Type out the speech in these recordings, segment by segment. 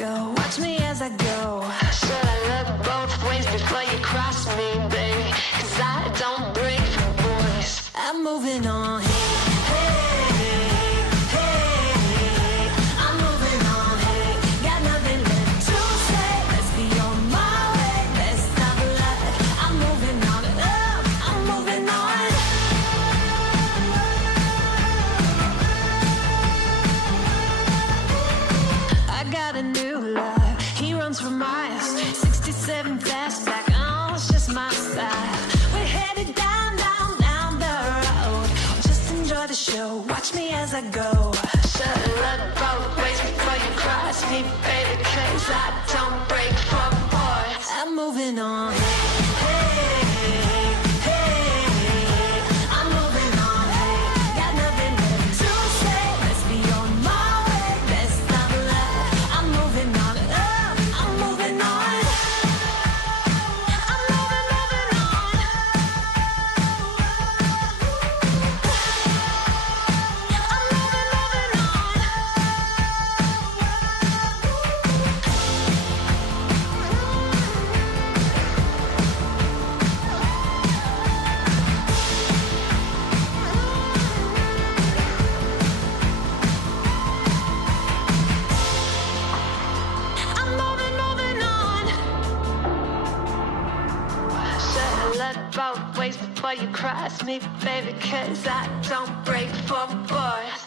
go. Watch me as I go. Should I look both ways before you cross me, baby? 'Cause I don't break for boys. I'm moving on. For miles, 67 fastback, oh, it's just my style. We're headed down, down, down the road. Just enjoy the show, watch me as I go. Should've looked both ways before you cross me, baby, 'cause I don't break for boys. I'm moving on. Both ways before you cross me, baby, 'cause I don't break for boys.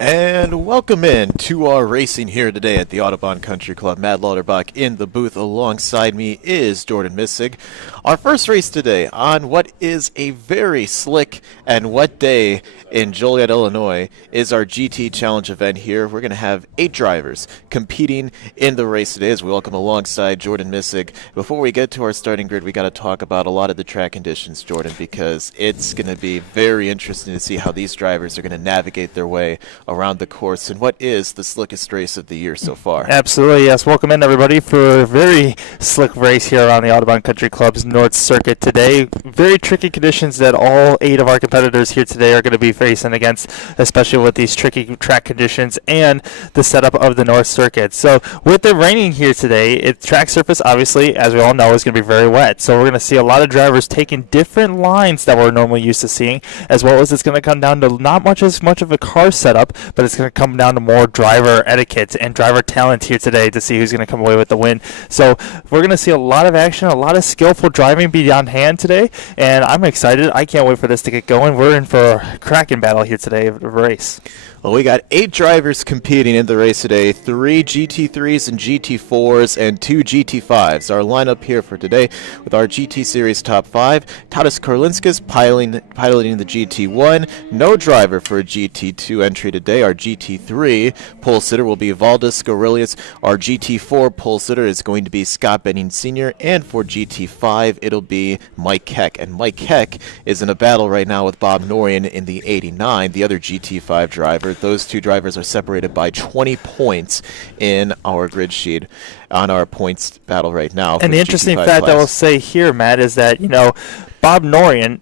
And welcome in to our racing here today at the Audubon Country Club. Matt Lauterbach in the booth. Alongside me is Jordan Missig. Our first race today on what is a very slick and wet day in Joliet, Illinois, is our GT Challenge event here. We're going to have 8 drivers competing in the race today as we welcome alongside Jordan Missig. Before we get to our starting grid, we got to talk about a lot of the track conditions, Jordan, because it's going to be very interesting to see how these drivers are going to navigate their way around the course and what is the slickest race of the year so far. Absolutely, yes. Welcome in, everybody, for a very slick race here on the Audubon Country Club's North Circuit today. Very tricky conditions that all 8 of our competitors here today are going to be facing against, especially with these tricky track conditions and the setup of the North Circuit. So with it raining here today, track surface, obviously, as we all know, is going to be very wet. So we're going to see a lot of drivers taking different lines that we're normally used to seeing, as well as it's going to come down to not as much of a car setup, but it's going to come down to more driver etiquette and driver talent here today to see who's going to come away with the win. So we're going to see a lot of action, a lot of skillful driving be on hand today, and I'm excited. I can't wait for this to get going. We're in for a cracking battle here today of the race. Well, we got 8 drivers competing in the race today, 3 GT3s and GT4s and 2 GT5s. Our lineup here for today with our GT Series top 5, Tadas Karlinskas piloting the GT1. No driver for a GT2 entry today. Our GT3 pole sitter will be Valdis Gorilius. Our GT4 pole sitter is going to be Scott Benning Sr. And for GT5, it'll be Mike Keck. And Mike Keck is in a battle right now with Bob Norian in the 89, the other GT5 driver. Those 2 drivers are separated by 20 points in our grid sheet on our points battle right now. And the interesting fact I will say here, Matt, is that, Bob Norian,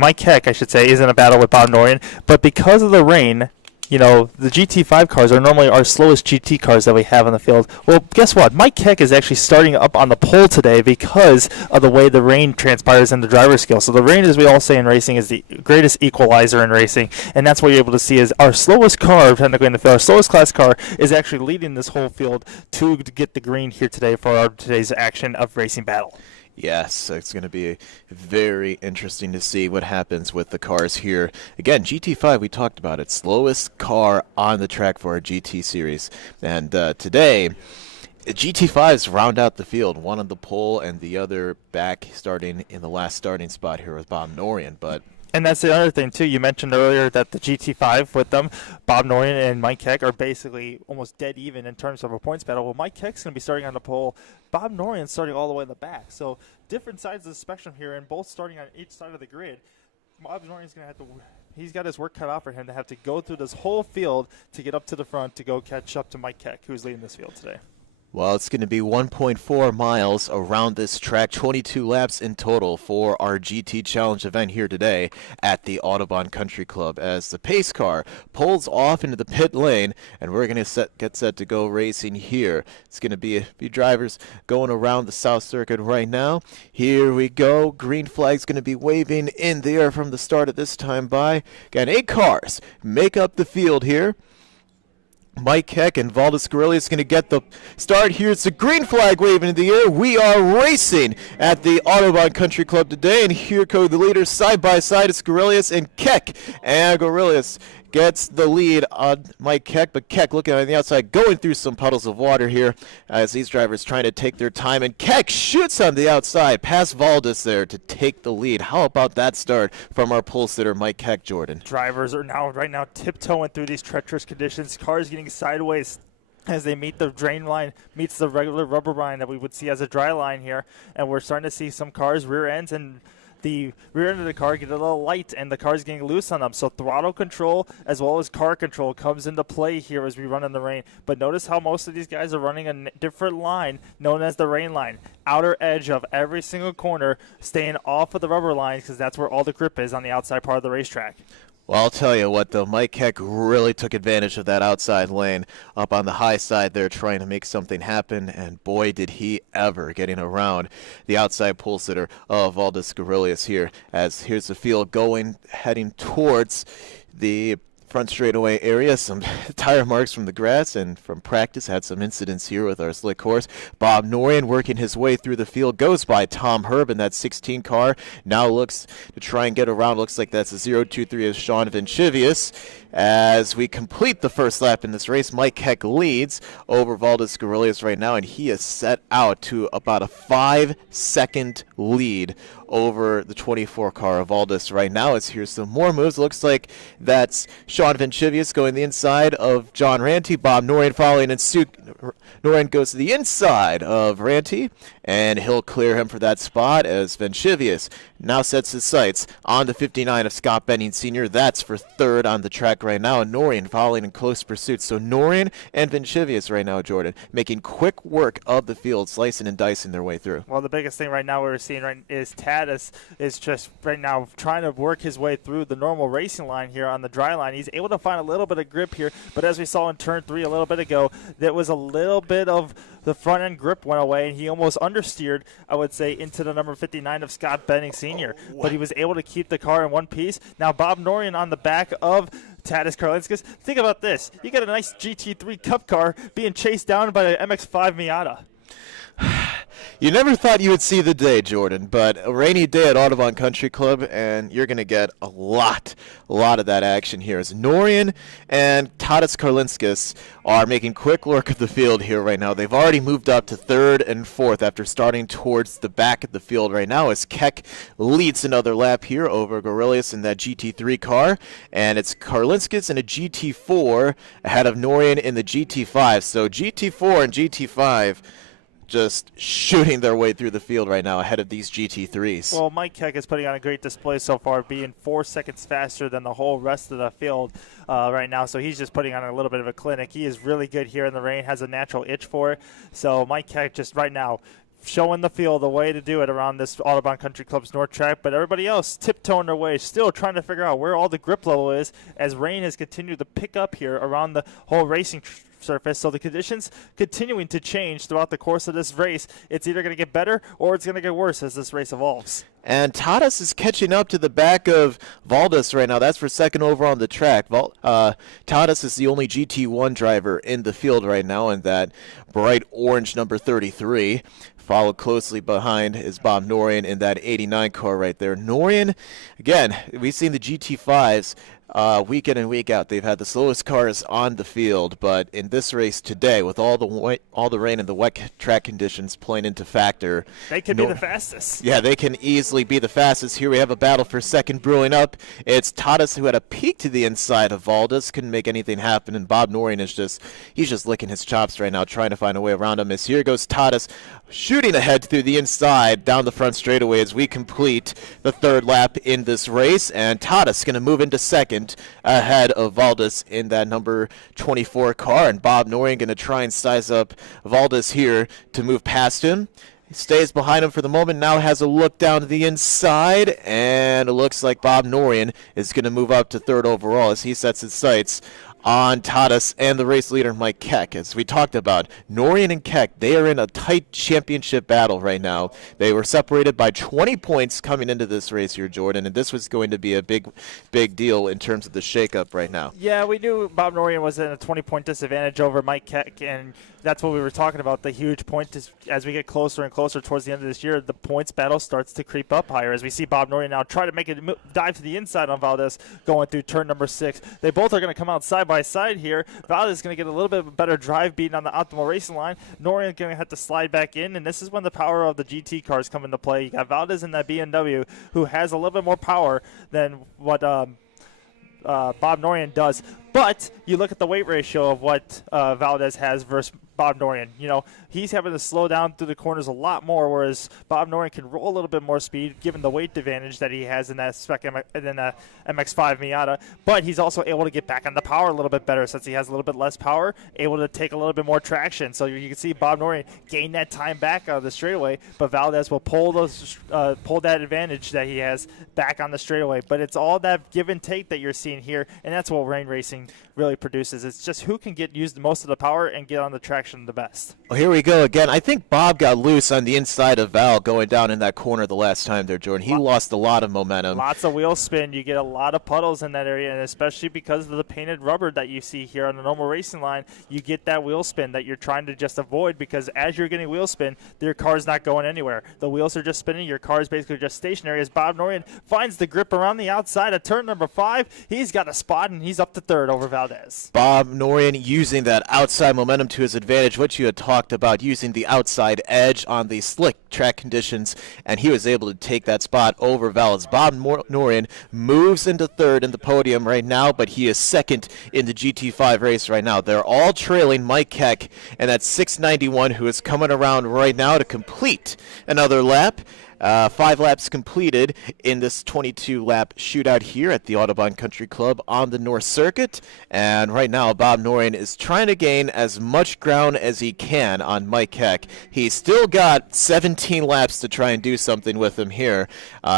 Mike Keck, is in a battle with Bob Norian, but because of the rain, the GT5 cars are normally our slowest GT cars that we have on the field. Well, guess what? Mike Keck is actually starting up on the pole today because of the way the rain transpires in the driver's skill. So the rain, as we all say in racing, is the greatest equalizer in racing, and that's what you're able to see is our slowest car, technically in the field, our slowest class car, is actually leading this whole field to get the green here today for today's action of racing battle. Yes, it's going to be very interesting to see what happens with the cars here. Again, GT5, we talked about it, slowest car on the track for our GT series. And today, GT5s round out the field, one on the pole and the other back starting in the last starting spot here with Bob Norian. And that's the other thing, too. You mentioned earlier that the GT5 with them, Bob Norian and Mike Keck, are basically almost dead even in terms of a points battle. Well, Mike Keck's going to be starting on the pole. Bob Norian's starting all the way in the back. So different sides of the spectrum here, and both starting on each side of the grid. Bob Norian's going to have to – he's got his work cut out for him to have to go through this whole field to get up to the front to go catch up to Mike Keck, who's leading this field today. Well, it's going to be 1.4 miles around this track, 22 laps in total for our GT Challenge event here today at the Audubon Country Club as the pace car pulls off into the pit lane, and we're going to get set to go racing here. It's going to be a few drivers going around the South Circuit right now. Here we go. Green flag's going to be waving in the air from the start of this time by. Again, 8 cars make up the field here. Mike Keck and Valdis Gorilius going to get the start here. It's the green flag waving in the air. We are racing at the Audubon Country Club today, and here go the leaders side by side. It's Gorilius and Keck, and Gorilius gets the lead on Mike Keck, but Keck looking on the outside, going through some puddles of water here as these drivers trying to take their time, and Keck shoots on the outside past Valdis there to take the lead. How about that start from our pole sitter, Mike Keck, Jordan? Drivers are right now tiptoeing through these treacherous conditions, cars getting sideways as they meet the drain line, meets the regular rubber line that we would see as a dry line here, and we're starting to see some cars rear ends and the rear end of the car get a little light and the car's getting loose on them. So throttle control as well as car control comes into play here as we run in the rain. But notice how most of these guys are running a different line known as the rain line. Outer edge of every single corner, staying off of the rubber lines because that's where all the grip is on the outside part of the racetrack. Well, I'll tell you what, though, Mike Keck really took advantage of that outside lane up on the high side there trying to make something happen, and boy, did he ever, getting around the outside pole sitter of Valdis Gorilius here, as here's the field heading towards the front straightaway area. Some tire marks from the grass and from practice. Had some incidents here with our slick horse. Bob Norian working his way through the field. Goes by Tom Herb in that 16 car. Now looks to try and get around. Looks like that's a 023 of Sean Vinchivius As we complete the first lap in this race, Mike Heck leads over Valdez Guerrillas right now, and he is set out to about a 5-second lead over the 24 car of Valdez right now. As here's some more moves. Looks like that's Sean Vinchivius going the inside of John Ranty. Bob Noreen following, and Noreen goes to the inside of Ranty, and he'll clear him for that spot as Vinchivius now sets his sights on the 59 of Scott Benning Sr. That's for third on the track right now, and Noreen following in close pursuit. So Noreen and Vinchivius right now, Jordan, making quick work of the field, slicing and dicing their way through. Well, the biggest thing right now we're seeing is Taddis is just right now trying to work his way through the normal racing line here on the dry line. He's able to find a little bit of grip here, but as we saw in turn 3 a little bit ago, there was a little bit of the front end grip went away, and he almost understeered, I would say, into the number 59 of Scott Benning Sr. But he was able to keep the car in one piece. Now Bob Noreen on the back of Tadas Karlinskas. Think about this. You got a nice GT3 Cup car being chased down by an MX-5 Miata. You never thought you would see the day, Jordan, but a rainy day at Audubon Country Club, and you're going to get a lot of that action here. As Noreen and Tadas Karlinskas are making quick work of the field here right now. They've already moved up to third and fourth after starting towards the back of the field right now, as Keck leads another lap here over Gorelius in that GT3 car, and it's Karlinskas in a GT4 ahead of Noreen in the GT5. So GT4 and GT5 just shooting their way through the field right now ahead of these GT3s. Well, Mike Keck is putting on a great display so far, being 4 seconds faster than the whole rest of the field right now. So he's just putting on a little bit of a clinic. He is really good here in the rain, has a natural itch for it. So Mike Keck just right now showing the field the way to do it around this Audubon Country Club's North Track, but everybody else tiptoeing their way, still trying to figure out where all the grip level is as rain has continued to pick up here around the whole racing surface. So the conditions continuing to change throughout the course of this race. It's either going to get better or it's going to get worse as this race evolves. And Tadas is catching up to the back of Valdez right now. That's for second over on the track. Tadas is the only GT1 driver in the field right now in that bright orange number 33. Followed closely behind is Bob Noreen in that 89 car right there. Noreen, again, we've seen the GT5s week in and week out. They've had the slowest cars on the field, but in this race today, with all the rain and the wet track conditions playing into factor, they could be the fastest. Yeah, they can easily be the fastest. Here we have a battle for second brewing up. It's Tadas who had a peek to the inside of Valdez, couldn't make anything happen, and Bob Noreen is he's just licking his chops right now, trying to find a way around him. As here goes Tadas, shooting ahead through the inside down the front straightaway as we complete the third lap in this race, and Tadas going to move into second ahead of Valdez in that number 24 car, and Bob Noreen going to try and size up Valdez here to move past him. He stays behind him for the moment, now has a look down to the inside, and it looks like Bob Noreen is going to move up to third overall as he sets his sights on Tadas and the race leader Mike Keck. As we talked about, Noreen and Keck, they are in a tight championship battle right now. They were separated by 20 points coming into this race here, Jordan, and this was going to be a big deal in terms of the shakeup right now. Yeah, we knew Bob Noreen was in a 20-point disadvantage over Mike Keck, and that's what we were talking about, the huge point. As we get closer and closer towards the end of this year, the points battle starts to creep up higher as we see Bob Noreen now try to make a dive to the inside on Valdez going through turn number 6. They both are going to come out side by side here. Valdez is going to get a little bit of a better drive beating on the optimal racing line. Noreen is going to have to slide back in, and this is when the power of the GT cars come into play. You got Valdez in that BMW who has a little bit more power than what Bob Noreen does. But you look at the weight ratio of what Valdez has versus Bob Noreen. You know, he's having to slow down through the corners a lot more, whereas Bob Noreen can roll a little bit more speed given the weight advantage that he has in that Spec MX-5 Miata. But he's also able to get back on the power a little bit better since he has a little bit less power, able to take a little bit more traction. So you can see Bob Noreen gain that time back out of the straightaway, but Valdez will pull that advantage that he has back on the straightaway. But it's all that give and take that you're seeing here, and that's what rain racing team really produces. It's just who can use most of the power and get on the traction the best. Well, here we go again. I think Bob got loose on the inside of Val going down in that corner the last time there, Jordan. He lost a lot of momentum. Lots of wheel spin. You get a lot of puddles in that area, and especially because of the painted rubber that you see here on the normal racing line, you get that wheel spin that you're trying to just avoid, because as you're getting wheel spin, your car's not going anywhere. The wheels are just spinning. Your car is basically just stationary as Bob Norian finds the grip around the outside of turn number 5. He's got a spot, and he's up to third over Valdez. Bob Norian using that outside momentum to his advantage, what you had talked about, using the outside edge on the slick track conditions, and he was able to take that spot over Valdez. Bob Norian moves into third in the podium right now, but he is second in the GT5 race right now. They're all trailing Mike Keck and that 691, who is coming around right now to complete another lap. 5 laps completed in this 22-lap shootout here at the Audubon Country Club on the North Circuit. And right now, Bob Norian is trying to gain as much ground as he can on Mike Heck. He's still got 17 laps to try and do something with him here.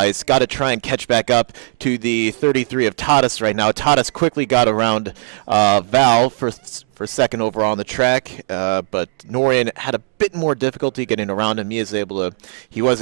He's got to try and catch back up to the 33 of Tadas right now. Tadas quickly got around Val for second overall on the track, but Norian had a bit more difficulty getting around him. He was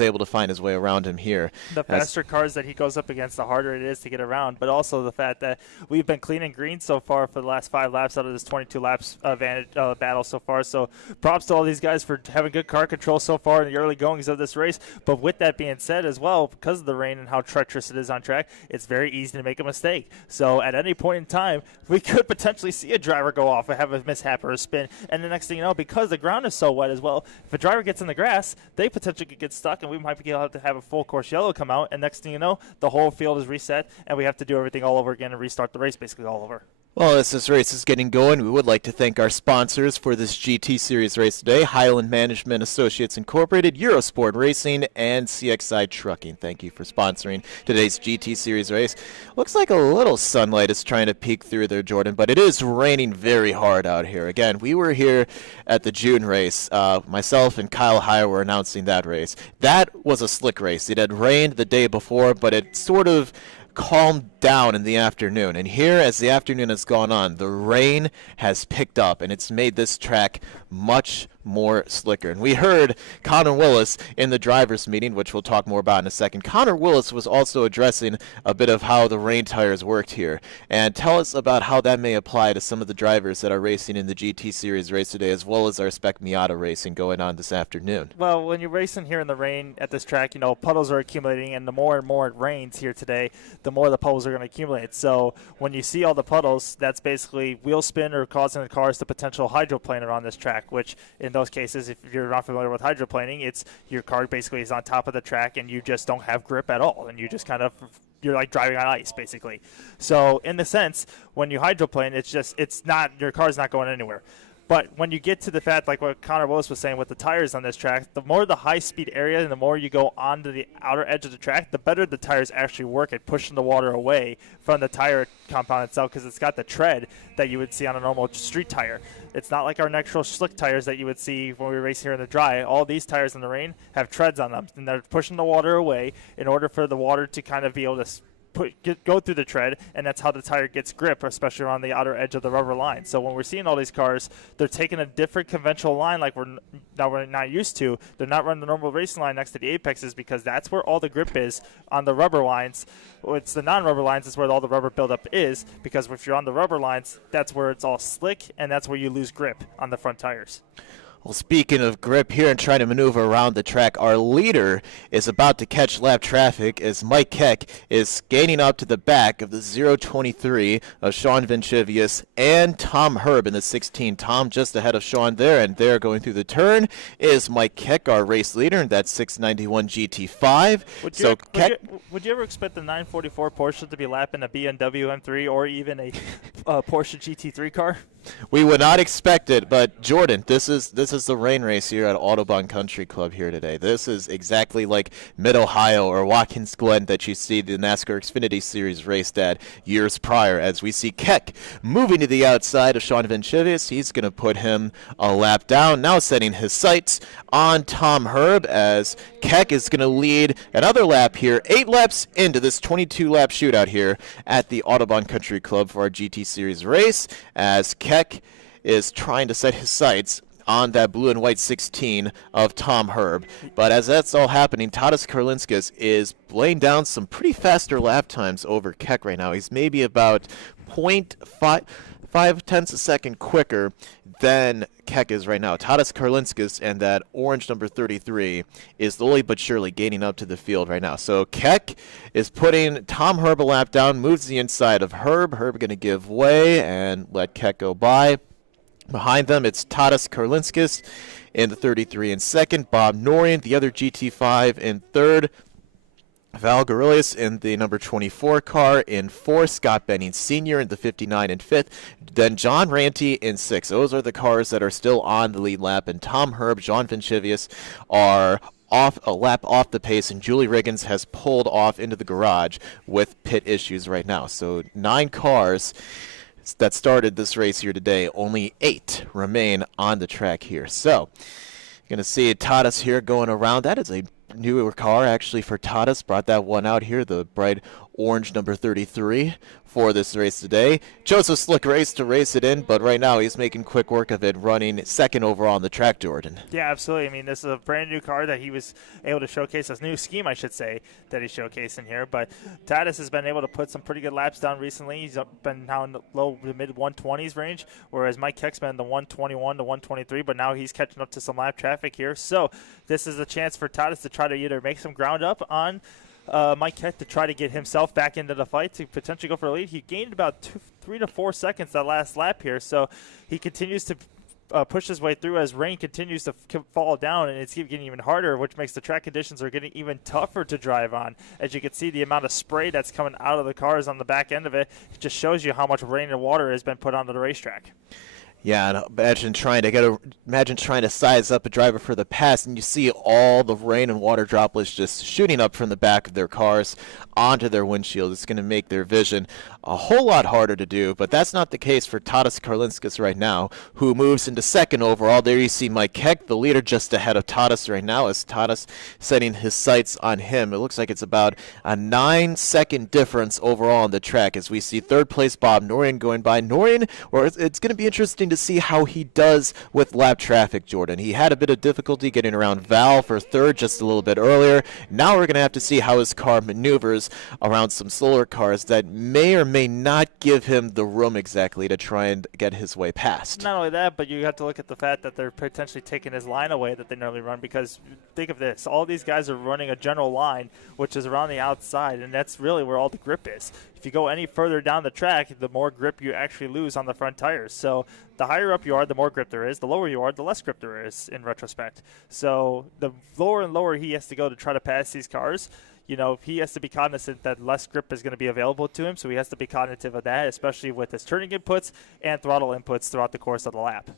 able to find his way around him here. The faster cars that he goes up against, the harder it is to get around, but also the fact that we've been clean and green so far for the last 5 laps out of this 22 laps battle so far. So props to all these guys for having good car control so far in the early goings of this race. But with that being said as well, because of the rain and how treacherous it is on track, it's very easy to make a mistake. So at any point in time, we could potentially see a driver go off and have a mishap or a spin, and the next thing you know, because the ground is so wet as well, if a driver gets in the grass, they potentially could get stuck, and we might be able to have a full course yellow come out, and next thing you know, the whole field is reset, and we have to do everything all over again and restart the race basically all over. Well, as this race is getting going, we would like to thank our sponsors for this GT Series race today: Highland Management Associates Incorporated, Eurosport Racing, and CXI Trucking. Thank you for sponsoring today's GT Series race. Looks like a little sunlight is trying to peek through there, Jordan, but it is raining very hard out here. Again, we were here at the June race. Myself and Kyle Heyer were announcing that race. That was a slick race. It had rained the day before, but it sort of calmed down in the afternoon, and here, as the afternoon has gone on, the rain has picked up, and it's made this track much more slicker. And we heard Connor Willis in the drivers' meeting, which we'll talk more about in a second. Connor Willis was also addressing a bit of how the rain tires worked here, and tell us about how that may apply to some of the drivers that are racing in the GT Series race today, as well as our Spec Miata racing going on this afternoon. Well, when you're racing here in the rain at this track, you know, puddles are accumulating, and the more and more it rains here today, the more the puddles are going to accumulate. So when you see all the puddles, that's basically wheel spin or causing the cars to potential hydroplane around this track, which in those cases, if you're not familiar with hydroplaning, it's your car basically is on top of the track and you just don't have grip at all, and you just kind of, you're like driving on ice basically. So in the sense, when you hydroplane, it's not, your car's not going anywhere. But when you get to the fact, like what Connor Willis was saying with the tires on this track, the more the high-speed area and the more you go onto the outer edge of the track, the better the tires actually work at pushing the water away from the tire compound itself, because it's got the tread that you would see on a normal street tire. It's not like our natural slick tires that you would see when we race here in the dry. All these tires in the rain have treads on them, and they're pushing the water away in order for the water to kind of be able to go through the tread, and that's how the tire gets grip, especially around the outer edge of the rubber line. So when we're seeing all these cars, they're taking a different conventional line like we're not used to. They're not running the normal racing line next to the apexes, because that's where all the grip is on the rubber lines. It's the non-rubber lines is where all the rubber buildup is, because if you're on the rubber lines, that's where it's all slick, and that's where you lose grip on the front tires. Well, speaking of grip here and trying to maneuver around the track, our leader is about to catch lap traffic as Mike Keck is gaining up to the back of the 023 of Sean Vinchivius and Tom Herb in the 16. Tom just ahead of Sean there, and there going through the turn is Mike Keck, our race leader, in that 691 GT5. Would you ever expect the 944 Porsche to be lapping a BMW M3 or even a Porsche GT3 car? We would not expect it, but Jordan, this is is the rain race here at Audubon Country Club here today. This is exactly like Mid-Ohio or Watkins Glen that you see the NASCAR Xfinity Series raced at years prior, as we see Keck moving to the outside of Sean Vinchivius. He's going to put him a lap down, now setting his sights on Tom Herb, as Keck is going to lead another lap here, 8 laps into this 22-lap shootout here at the Audubon Country Club for our GT Series race, as Keck is trying to set his sights on that blue and white 16 of Tom Herb. But as that's all happening, Tadas Karlinskis is laying down some pretty faster lap times over Keck right now. He's maybe about 0.5 a second quicker than Keck is right now. Tadas Karlinskis and that orange number 33 is slowly but surely gaining up to the field right now. So Keck is putting Tom Herb a lap down, moves the inside of Herb. Herb going to give way and let Keck go by. Behind them, it's Tadas Karlinskis in the 33 in second, Bob Norian, the other GT5 in third, Val Guerrillas in the number 24 car in fourth, Scott Benning Sr. in the 59 in fifth, then John Ranty in sixth. Those are the cars that are still on the lead lap, and Tom Herb, John Vinchivius are off a lap off the pace, and Julie Riggins has pulled off into the garage with pit issues right now. So 9 cars that started this race here today, only 8 remain on the track here. So you're going to see Tadas here going around. That is a newer car actually for Tadas. Brought that one out here, the bright orange number 33 for this race today. Chose a slick race to race it in, but right now he's making quick work of it, running second overall on the track, Jordan. Yeah, absolutely. I mean, this is a brand new car that he was able to showcase, this new scheme, I should say, that he's showcasing here. But Tadas has been able to put some pretty good laps down recently. He's been now in the low to mid 120s range, whereas Mike Keck's been in the 121 to 123, but now he's catching up to some lap traffic here. So this is a chance for Tadas to try to either make some ground up on Mike Keck to try to get himself back into the fight to potentially go for a lead. He gained about 3 to 4 seconds that last lap here, so he continues to push his way through as rain continues to fall down, and it's getting even harder, which makes the track conditions are getting even tougher to drive on. As you can see, the amount of spray that's coming out of the cars on the back end of it, it just shows you how much rain and water has been put onto the racetrack. Yeah, and imagine trying to size up a driver for the pass, and you see all the rain and water droplets just shooting up from the back of their cars onto their windshield. It's going to make their vision a whole lot harder to do, but that's not the case for Tadas Karlinskis right now, who moves into second overall. There you see Mike Keck, the leader, just ahead of Tadas right now, as Tadas setting his sights on him. It looks like it's about a 9-second difference overall on the track, as we see third place Bob Norian going by. Norian, or it's going to be interesting to see how he does with lap traffic, Jordan. He had a bit of difficulty getting around Val for third just a little bit earlier. Now we're going to have to see how his car maneuvers around some slower cars that may or may not give him the room exactly to try and get his way past. Not only that, but you have to look at the fact that they're potentially taking his line away that they normally run, because think of this, all these guys are running a general line, which is around the outside, and that's really where all the grip is. If you go any further down the track, the more grip you actually lose on the front tires. So the higher up you are, the more grip there is. The lower you are, the less grip there is in retrospect. So the lower and lower he has to go to try to pass these cars, you know, he has to be cognizant that less grip is going to be available to him, so he has to be cognitive of that, especially with his turning inputs and throttle inputs throughout the course of the lap.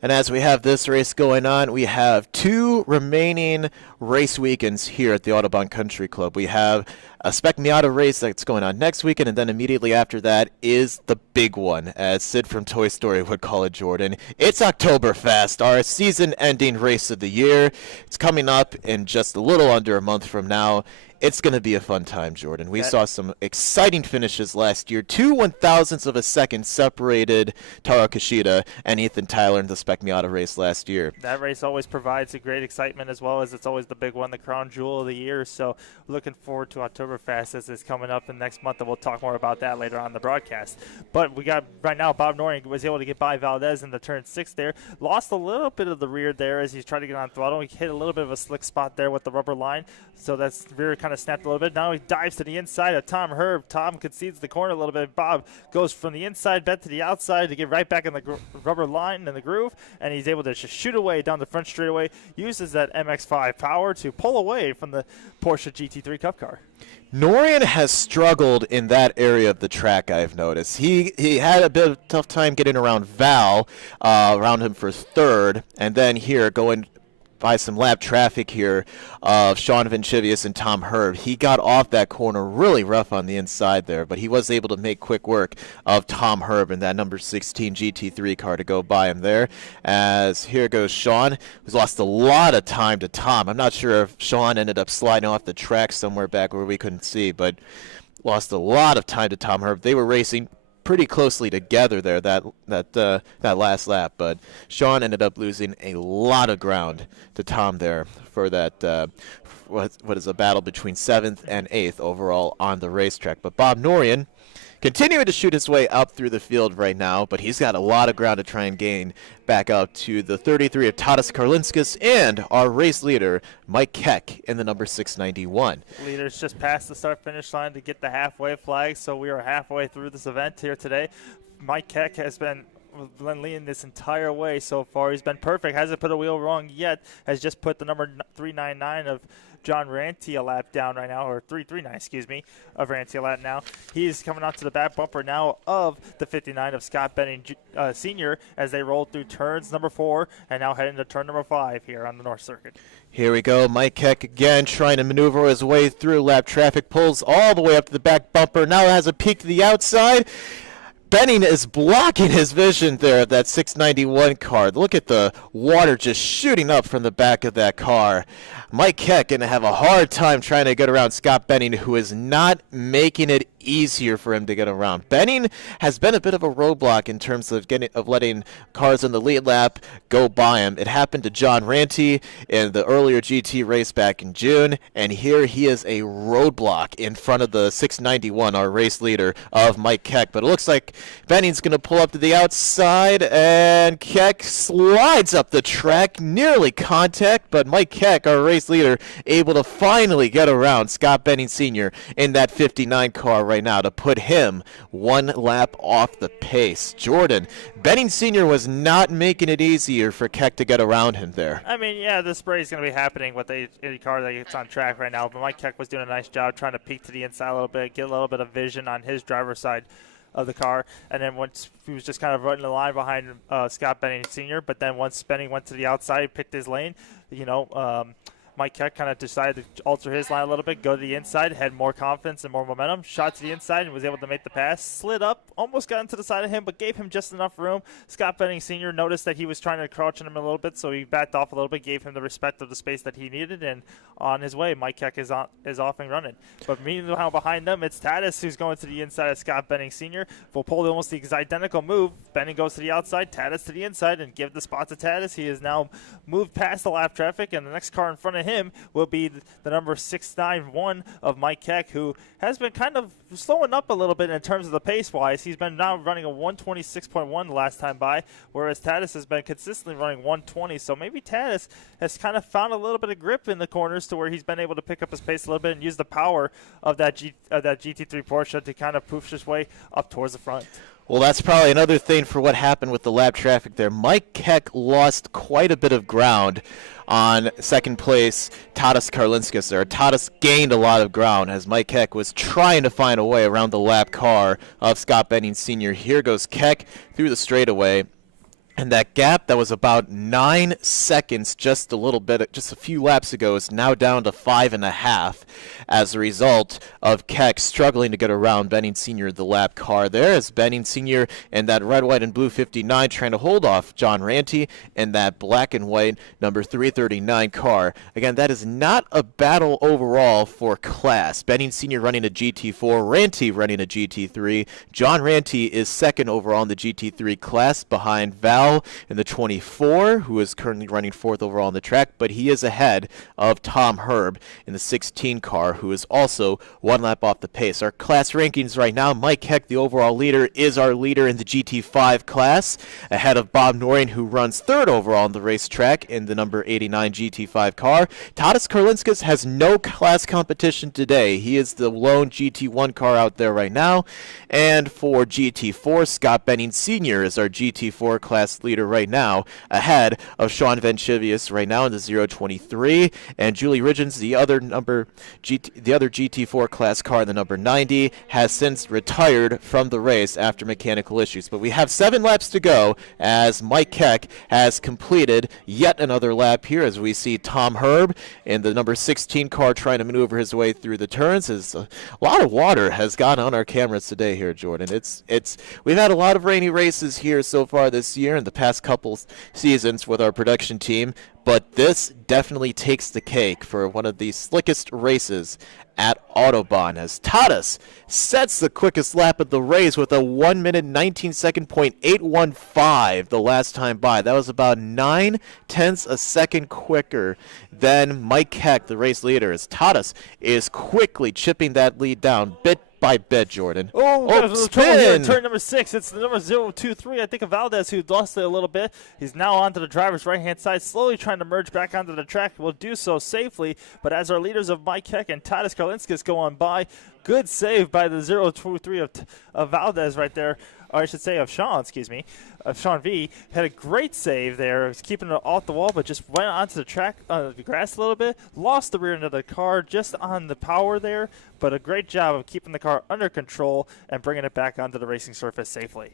And as we have this race going on, we have 2 remaining race weekends here at the Audubon Country Club. We have a Spec Miata race that's going on next weekend, and then immediately after that is the big one, as Sid from Toy Story would call it, Jordan. It's Oktoberfest, our season-ending race of the year. It's coming up in just a little under a month from now. It's going to be a fun time, Jordan. We saw some exciting finishes last year. 2 1,000ths of a second separated Taro Kishida and Ethan Tyler in the Spec Miata race last year. That race always provides a great excitement, as well as it's always the big one, the crown jewel of the year. So looking forward to Oktoberfest as it's coming up in next month, and we'll talk more about that later on in the broadcast. But we got right now Bob Norian was able to get by Valdez in the turn 6 there. Lost a little bit of the rear there as he's trying to get on throttle. He hit a little bit of a slick spot there with the rubber line. So that's rear kind of kind of snapped a little bit. Now he dives to the inside of Tom Herb. Tom concedes the corner a little bit. Bob goes from the inside bed to the outside to get right back in the rubber line in the groove, and he's able to just shoot away down the front straightaway, uses that MX-5 power to pull away from the Porsche GT3 Cup car. Norian has struggled in that area of the track, I've noticed. He had a bit of a tough time getting around Val, around him for third, and then here going by some lap traffic here of Sean Vincivius and Tom Herb. He got off that corner really rough on the inside there, but he was able to make quick work of Tom Herb in that number 16 GT3 car to go by him there. As here goes Sean, who's lost a lot of time to Tom. I'm not sure if Sean ended up sliding off the track somewhere back where we couldn't see, but lost a lot of time to Tom Herb. They were racing pretty closely together there that last lap, but Sean ended up losing a lot of ground to Tom there for that what is a battle between 7th and 8th overall on the racetrack. But Bob Norian continuing to shoot his way up through the field right now, but he's got a lot of ground to try and gain back up to the 33 of Tadas Karlinskas and our race leader, Mike Keck, in the number 691. Leaders just past the start-finish line to get the halfway flag, so we are halfway through this event here today. Mike Keck has been leading this entire way so far. He's been perfect, hasn't put a wheel wrong yet, has just put the number 399 of John Ranty a lap down right now, or 339, excuse me, of Ranty a lap now. He's coming out to the back bumper now of the 59 of Scott Benning Sr. as they roll through turns number 4 and now head into turn number 5 here on the North Circuit. Here we go. Mike Keck again trying to maneuver his way through lap traffic, pulls all the way up to the back bumper, now has a peek to the outside. Benning is blocking his vision there at that 691 car. Look at the water just shooting up from the back of that car. Mike Keck going to have a hard time trying to get around Scott Benning, who is not making it easier for him to get around. Benning has been a bit of a roadblock in terms of letting cars in the lead lap go by him. It happened to John Ranty in the earlier GT race back in June, and here he is a roadblock in front of the 691, our race leader of Mike Keck. But it looks like Benning's going to pull up to the outside, and Keck slides up the track, nearly contact, but Mike Keck, our race leader, able to finally get around Scott Benning Sr. in that 59 car right now to put him one lap off the pace. Jordan, Benning Sr. was not making it easier for Keck to get around him there. I mean, yeah, the spray is going to be happening with any car that gets on track right now, but Mike Keck was doing a nice job trying to peek to the inside a little bit, get a little bit of vision on his driver's side of the car, and then once he was just kind of running the line behind Scott Benning Sr., but then once Benning went to the outside, picked his lane, Mike Keck kind of decided to alter his line a little bit, go to the inside, had more confidence and more momentum, shot to the inside and was able to make the pass, slid up, almost got into the side of him, but gave him just enough room. Scott Benning Sr. noticed that he was trying to crouch on him a little bit, so he backed off a little bit, gave him the respect of the space that he needed, and on his way, Mike Keck is off and running. But meanwhile, behind them, it's Tadas who's going to the inside of Scott Benning Sr. Will pull almost the identical move. Benning goes to the outside, Tadas to the inside, and give the spot to Tadas. He has now moved past the lap traffic, and the next car in front of him will be the number 691 of Mike Keck, who has been kind of slowing up a little bit in terms of the pace-wise. He's been now running a 126.1 the last time by, whereas Tadas has been consistently running 120. So maybe Tadas has kind of found a little bit of grip in the corners to where he's been able to pick up his pace a little bit and use the power of that GT3 Porsche to kind of poof his way up towards the front. Well, that's probably another thing for what happened with the lap traffic there. Mike Keck lost quite a bit of ground on second place Tadas Karlinskas there. Tadas gained a lot of ground as Mike Keck was trying to find a way around the lap car of Scott Benning Sr. Here goes Keck through the straightaway. And that gap that was about 9 seconds just a few laps ago is now down to 5.5 as a result of Keck struggling to get around Benning Sr. the lap car there as Benning Sr. in that red, white, and blue 59 trying to hold off John Ranty in that black and white number 339 car. Again, that is not a battle overall for class. Benning Sr. running a GT4, Ranty running a GT3. John Ranty is second overall in the GT3 class behind Val Val in the 24, who is currently running 4th overall on the track, but he is ahead of Tom Herb in the 16 car, who is also 1 lap off the pace. Our class rankings right now, Mike Heck, the overall leader, is our leader in the GT5 class, ahead of Bob Noreen, who runs 3rd overall on the racetrack in the number 89 GT5 car. Tadas Karlinskas has no class competition today. He is the lone GT1 car out there right now. And for GT4, Scott Benning Sr. is our GT4 class leader right now, ahead of Sean Venchivius right now in the 023. And Julie Ridgens, the other GT4 class car in the number 90, has since retired from the race after mechanical issues. But we have 7 laps to go as Mike Keck has completed yet another lap here, as we see Tom Herb in the number 16 car trying to maneuver his way through the turns. As a lot of water has gone on our cameras today here, Jordan. We've had a lot of rainy races here so far this year and the past couple seasons with our production team, but this definitely takes the cake for one of the slickest races at Autobahn, as Tadas sets the quickest lap of the race with a 1 minute 19 second .815 the last time by. That was about 9/10 a second quicker than Mike Heck, the race leader, as Tadas is quickly chipping that lead down bit by bit, Jordan. Spin! Turn number 6. It's the number 023. I think of Valdez, who lost it a little bit. He's now onto the driver's right-hand side, slowly trying to merge back onto the track. Will do so safely, but as our leaders of Mike Heck and Tadas Karlinskas go on by, good save by the 023 of Valdez right there. Or I should say of Sean, of Sean V. Had a great save there. Was keeping it off the wall, but just went onto the track, the grass a little bit. Lost the rear end of the car just on the power there, but a great job of keeping the car under control and bringing it back onto the racing surface safely.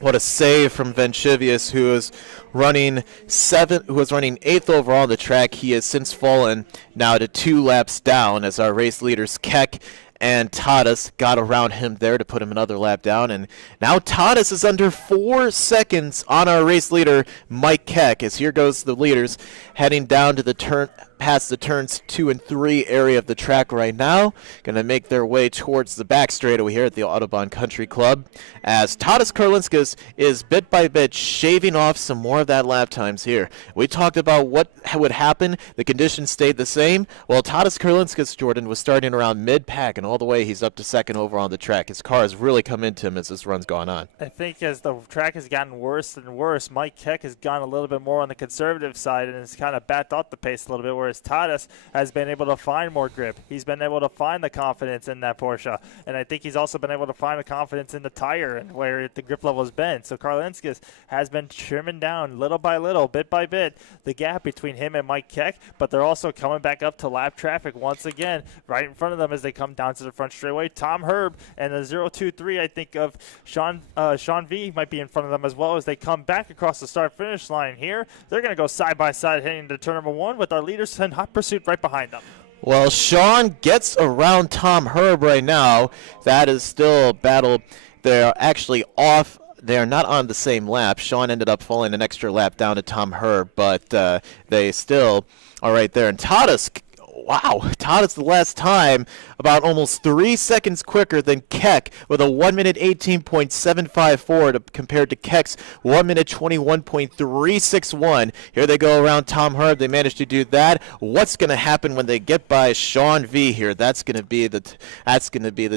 What a save from Venchivius, who is running 8th overall on the track. He has since fallen now to 2 laps down, as our race leaders Keck and Tadas got around him there to put him another lap down. And now Tadas is under 4 seconds on our race leader, Mike Keck, as here goes the leaders heading down to the turn, past the turns 2 and 3 area of the track right now. Going to make their way towards the back straightaway here at the Autobahn Country Club, as Tadas Karlinskas is bit by bit shaving off some more of that lap times here. We talked about what would happen. The conditions stayed the same. Well, Tadas Karlinskas, Jordan, was starting around mid-pack, and all the way he's up to 2nd overall on the track. His car has really come into him as this run's gone on. I think as the track has gotten worse and worse, Mike Keck has gone a little bit more on the conservative side and has kind of backed off the pace a little bit, whereas Tadas has been able to find more grip. He's been able to find the confidence in that Porsche, and I think he's also been able to find the confidence in the tire and where the grip level has been. So Karlinskas has been trimming down little by little, bit by bit, the gap between him and Mike Keck, but they're also coming back up to lap traffic once again right in front of them as they come down to the front straightaway. Tom Herb and the 023, I think of Sean V, might be in front of them as well as they come back across the start-finish line here. They're going to go side by side heading to turn number 1 with our leaders in hot pursuit right behind them. Well, Sean gets around Tom Herb right now. That is still a battle. They're actually off. They're not on the same lap. Sean ended up falling an extra lap down to Tom Herb, but they still are right there. And Tadas, wow, Tadas the last time about almost 3 seconds quicker than Keck with a 1 minute 18.754 compared to Keck's 1 minute 21.361. Here they go around Tom Herb. They managed to do that. What's going to happen when they get by Sean V here? That's going to be the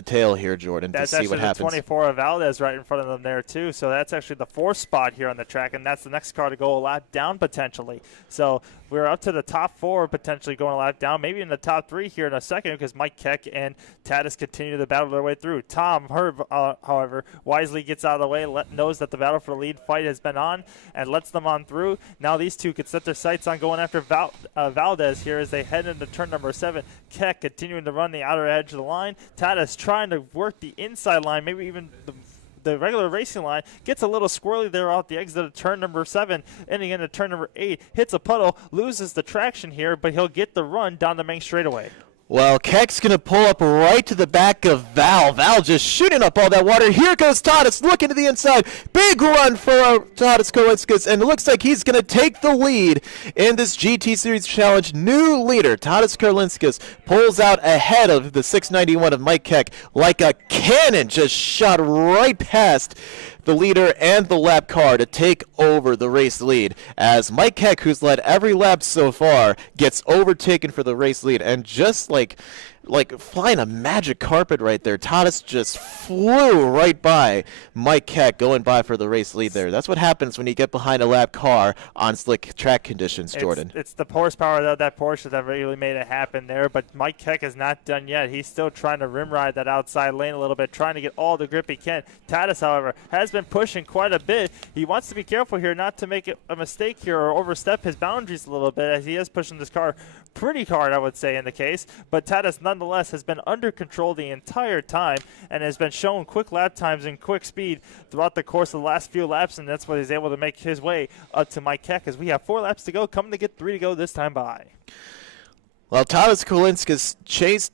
tale here, Jordan. That's to see what happens. The 24 of Valdez right in front of them there too. So that's actually the 4th spot here on the track, and that's the next car to go a lap down potentially. So we're up to the top 4 potentially going a lap down, maybe in the top 3 here in a second, because Mike Keck and Tadas continue to battle their way through. Tom Herb, however, wisely gets out of the way, knows that the battle for the lead fight has been on, and lets them on through. Now these two could set their sights on going after Valdez here as they head into turn number 7. Keck continuing to run the outer edge of the line. Tadas trying to work the inside line, maybe even the regular racing line, gets a little squirrely there off the exit of turn number 7, ending into turn number 8, hits a puddle, loses the traction here, but he'll get the run down the main straightaway. Well, Keck's going to pull up right to the back of Val. Val just shooting up all that water. Here goes Tadas looking to the inside. Big run for Tadas Karlinskas, and it looks like he's going to take the lead in this GT Series Challenge. New leader, Tadas Karlinskas, pulls out ahead of the 691 of Mike Keck like a cannon, just shot right past the leader and the lap car to take over the race lead, as Mike Heck, who's led every lap so far, gets overtaken for the race lead. And just like flying a magic carpet right there, Tadas just flew right by Mike Heck, going by for the race lead there. That's what happens when you get behind a lap car on slick track conditions, Jordan. It's the horsepower of that Porsche that really made it happen there, but Mike Heck is not done yet. He's still trying to rim ride that outside lane a little bit, trying to get all the grip he can. Tadas, however, has been pushing quite a bit. He wants to be careful here not to make a mistake here or overstep his boundaries a little bit, as he is pushing this car pretty hard, I would say, in the case. But Tadas, nonetheless, has been under control the entire time and has been showing quick lap times and quick speed throughout the course of the last few laps, and that's what he's able to make his way up to Mike Heck, as we have 4 laps to go, coming to get 3 to go this time by. Well, Tadas Kurlinskis chased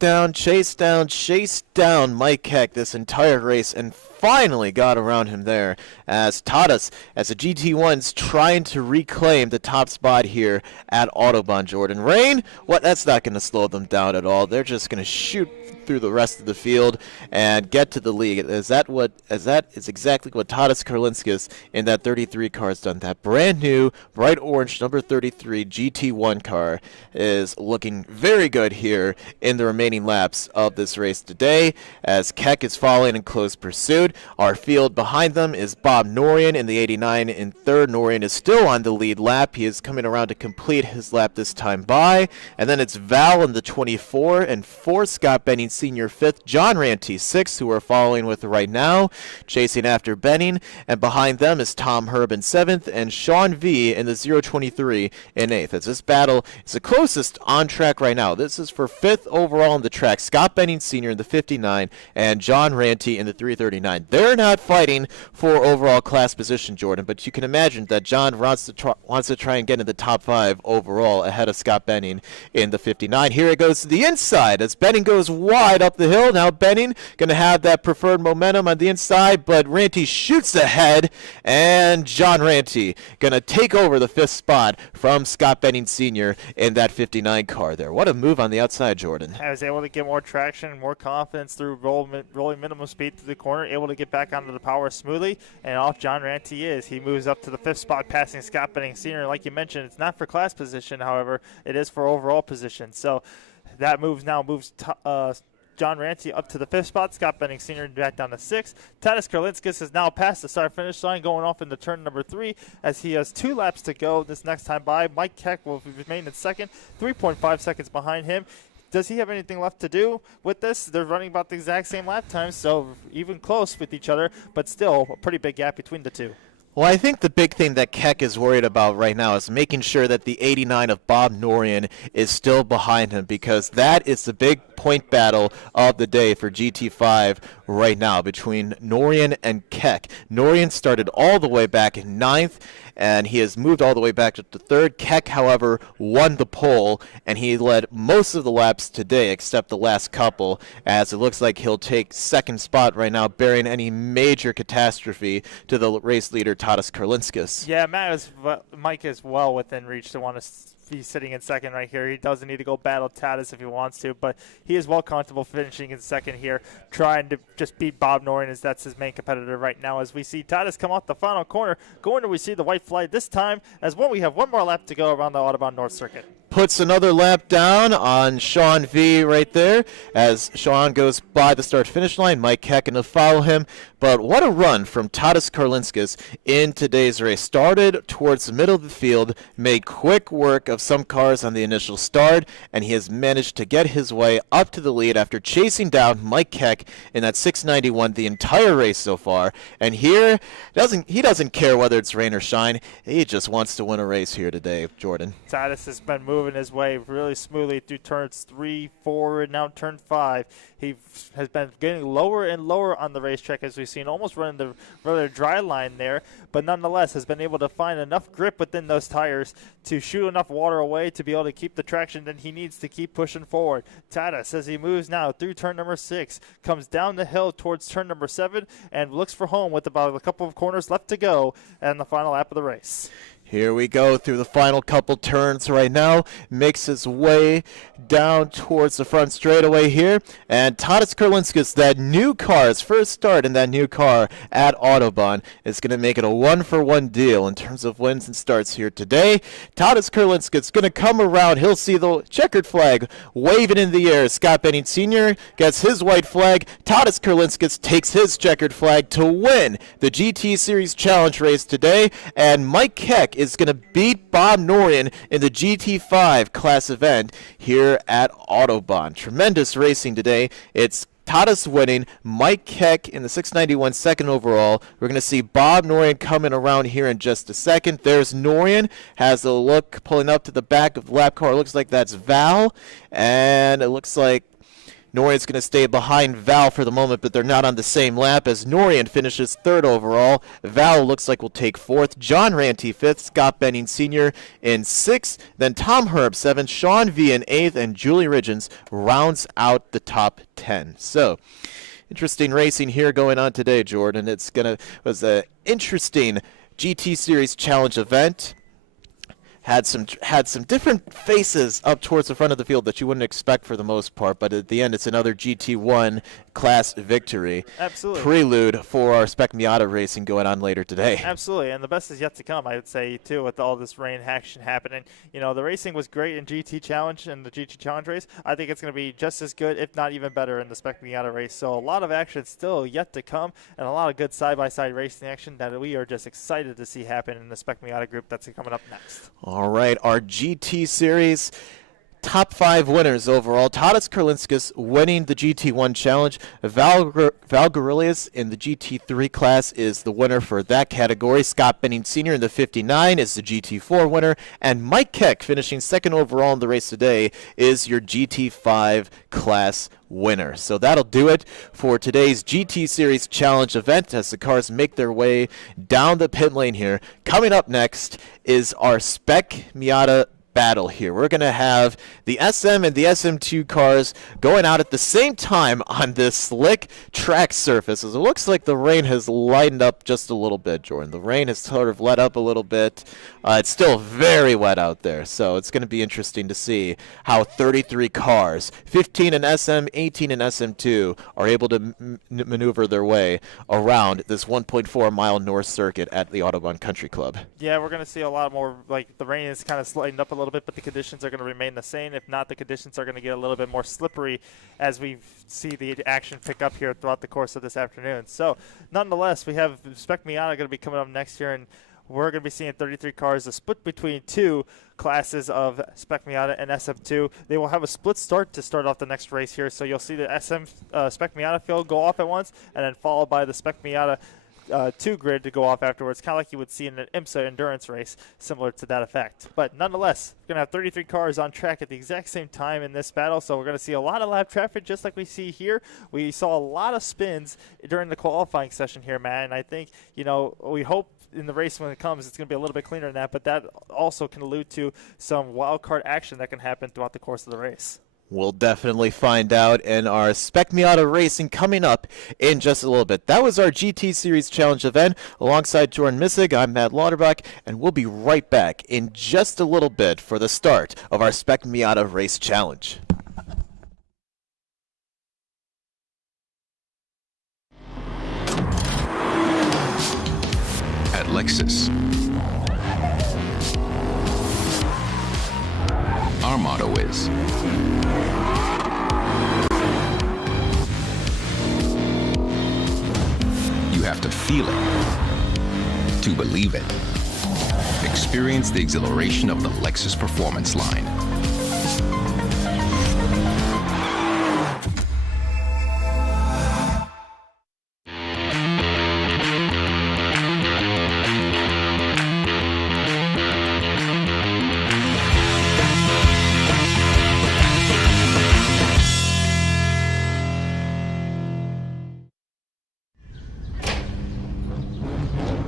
down Mike Heck this entire race and finally got around him there, as Tadas, as the GT1's trying to reclaim the top spot here at Autobahn, Jordan. Rain, that's not going to slow them down at all. They're just going to shoot through the rest of the field and get to the lead. That is exactly what Tadas Kurlinskis in that 33 car has done. That brand new bright orange number 33 GT1 car is looking very good here in the remaining laps of this race today, as Keck is following in close pursuit. Our field behind them is Bob Norian in the 89 in third. Norian is still on the lead lap. He is coming around to complete his lap this time by. And then it's Val in the 24 and fourth, Scott Benning Sr. fifth, John Ranty sixth, who we're following with right now, chasing after Benning. And behind them is Tom Herb in seventh and Sean V in the 023 in eighth. As this battle is the closest on track right now. This is for fifth overall on the track. Scott Benning Sr. in the 59 and John Ranty in the 339. They're not fighting for overall class position, Jordan, but you can imagine that John wants to try and get in the top 5 overall ahead of Scott Benning in the 59. Here it goes to the inside as Benning goes wide up the hill. Now Benning going to have that preferred momentum on the inside, but Ranty shoots ahead, and John Ranty going to take over the 5th spot from Scott Benning Sr. in that 59 car there. What a move on the outside, Jordan. I was able to get more traction, more confidence through rolling minimum speed through the corner, able to get back onto the power smoothly, and off John Ranty is. He moves up to the 5th spot, passing Scott Benning Sr. Like you mentioned, it's not for class position, however, it is for overall position. So that moves John Ranty up to the 5th spot, Scott Benning Sr. back down to 6th. Tadas Kurlinskis has now passed the start-finish line, going off into turn number 3 as he has 2 laps to go this next time by. Mike Keck will remain in second, 3.5 seconds behind him. Does he have anything left to do with this? They're running about the exact same lap times, so even close with each other, but still a pretty big gap between the two. Well, I think the big thing that Keck is worried about right now is making sure that the 89 of Bob Norian is still behind him, because that is the big point battle of the day for GT5 right now between Norian and Keck. Norian started all the way back in 9th, and he has moved all the way back to 3rd. Keck, however, won the pole, and he led most of the laps today except the last couple, as it looks like he'll take 2nd spot right now, bearing any major catastrophe to the race leader, Tadas Kurlinskis. Yeah, Mike is well within reach to want to be sitting in second right here. He doesn't need to go battle Tadas if he wants to, but he is well comfortable finishing in second here, trying to just beat Bob Norian, as that's his main competitor right now. As we see Tadas come off the final corner, going to receive the white flag this time, as we have one more lap to go around the Autobahn North Circuit. Puts another lap down on Sean V right there as Sean goes by the start-finish line. Mike Keck to follow him. But what a run from Tadas Kurlinskis in today's race. Started towards the middle of the field, made quick work of some cars on the initial start, and he has managed to get his way up to the lead after chasing down Mike Keck in that 691 the entire race so far. And here, he doesn't care whether it's rain or shine. He just wants to win a race here today, Jordan. Tadas has been moving his way really smoothly through turns 3, 4, and now turn 5. He has been getting lower and lower on the racetrack, as we've seen, almost running the rather dry line there, but nonetheless has been able to find enough grip within those tires to shoot enough water away to be able to keep the traction that he needs to keep pushing forward. Tadas, as he moves now through turn number 6, comes down the hill towards turn number 7 and looks for home with about a couple of corners left to go and the final lap of the race. Here we go through the final couple turns right now. Makes his way down towards the front straightaway here. And Tadas Kurlinskis, that new car, his first start in that new car at Autobahn, is going to make it a one-for-one deal in terms of wins and starts here today. Tadas Kurlinskis going to come around. He'll see the checkered flag waving in the air. Scott Benning Sr. gets his white flag. Tadas Kurlinskis takes his checkered flag to win the GT Series Challenge race today. And Mike Keck is going to beat Bob Norian in the GT5 class event here at Autobahn. Tremendous racing today. It's Tadas winning, Mike Keck in the 691 second overall. We're going to see Bob Norian coming around here in just a second. There's Norian, has a look pulling up to the back of the lap car. It looks like that's Val, and it looks like Norian's going to stay behind Val for the moment, but they're not on the same lap as Norian finishes third overall. Val looks like will take fourth. John Ranty fifth. Scott Benning Sr. in sixth. Then Tom Herb seventh. Sean V in eighth. And Julie Ridgens rounds out the top 10. So, interesting racing here going on today, Jordan. Was an interesting GT Series Challenge event. Had some different faces up towards the front of the field that you wouldn't expect for the most part, but at the end it's another GT1 class victory. Absolutely. Prelude for our Spec Miata racing going on later today. Absolutely, and the best is yet to come, I would say, too, with all this rain action happening. You know, the racing was great in GT Challenge and the GT Challenge race. I think it's going to be just as good, if not even better, in the Spec Miata race. So a lot of action still yet to come, and a lot of good side-by-side racing action that we are just excited to see happen in the Spec Miata group that's coming up next. All right, our GT Series top 5 winners overall. Tadas Kurlinskis winning the GT1 Challenge. Val Guerrillas in the GT3 class is the winner for that category. Scott Benning Sr. in the 59 is the GT4 winner. And Mike Keck, finishing second overall in the race today, is your GT5 class winner. So that'll do it for today's GT Series Challenge event as the cars make their way down the pit lane here. Coming up next is our Spec Miata battle here. We're going to have the SM and the SM2 cars going out at the same time on this slick track surface. As it looks like the rain has lightened up just a little bit, Jordan. The rain has sort of let up a little bit. It's still very wet out there, so it's going to be interesting to see how 33 cars, 15 in SM, 18 in SM2, are able to maneuver their way around this 1.4-mile North Circuit at the Autobahn Country Club. Yeah, we're going to see a lot more, like the rain is kind of lightened up a little bit, but the conditions are going to remain the same. If not, the conditions are going to get a little bit more slippery as we see the action pick up here throughout the course of this afternoon. So, nonetheless, we have Spec Miata going to be coming up next year, and we're going to be seeing 33 cars, a split between two classes of Spec Miata and SM2. They will have a split start to start off the next race here, so you'll see the Spec Miata field go off at once, and then followed by the Spec Miata 2 grid to go off afterwards, kind of like you would see in an IMSA endurance race, similar to that effect. But nonetheless, we're going to have 33 cars on track at the exact same time in this battle, so we're going to see a lot of lap traffic just like we see here. We saw a lot of spins during the qualifying session here, Matt, and I think, you know, we hope in the race when it comes it's going to be a little bit cleaner than that, but that also can allude to some wild card action that can happen throughout the course of the race. We'll definitely find out in our Spec Miata racing coming up in just a little bit. That was our GT Series Challenge event. Alongside Jordan Missig, I'm Matt Lauterbach, and we'll be right back in just a little bit for the start of our Spec Miata Race Challenge. At Lexus, our motto is you have to feel it to believe it. Experience the exhilaration of the Lexus Performance line.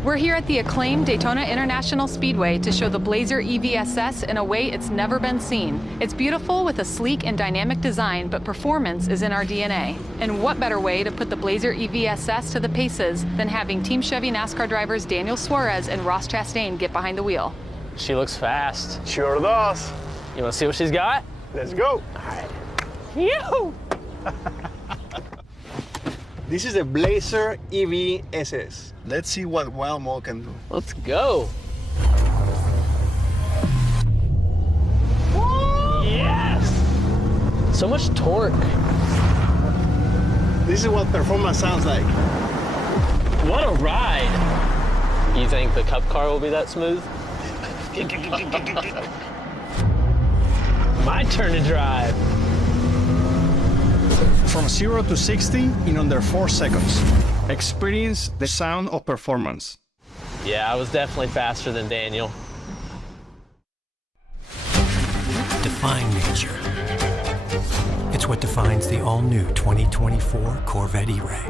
We're here at the acclaimed Daytona International Speedway to show the Blazer EVSS in a way it's never been seen. It's beautiful with a sleek and dynamic design, but performance is in our DNA. And what better way to put the Blazer EVSS to the paces than having Team Chevy NASCAR drivers Daniel Suarez and Ross Chastain get behind the wheel. She looks fast. Sure does. You want to see what she's got? Let's go. All right. Yoo! This is a Blazer EV SS. Let's see what wild mode can do. Let's go. Yes! So much torque. This is what performance sounds like. What a ride. You think the Cup car will be that smooth? My turn to drive. From 0 to 60 in under 4 seconds. Experience the sound of performance. Yeah, I was definitely faster than Daniel. Define nature. It's what defines the all-new 2024 Corvette E-Ray.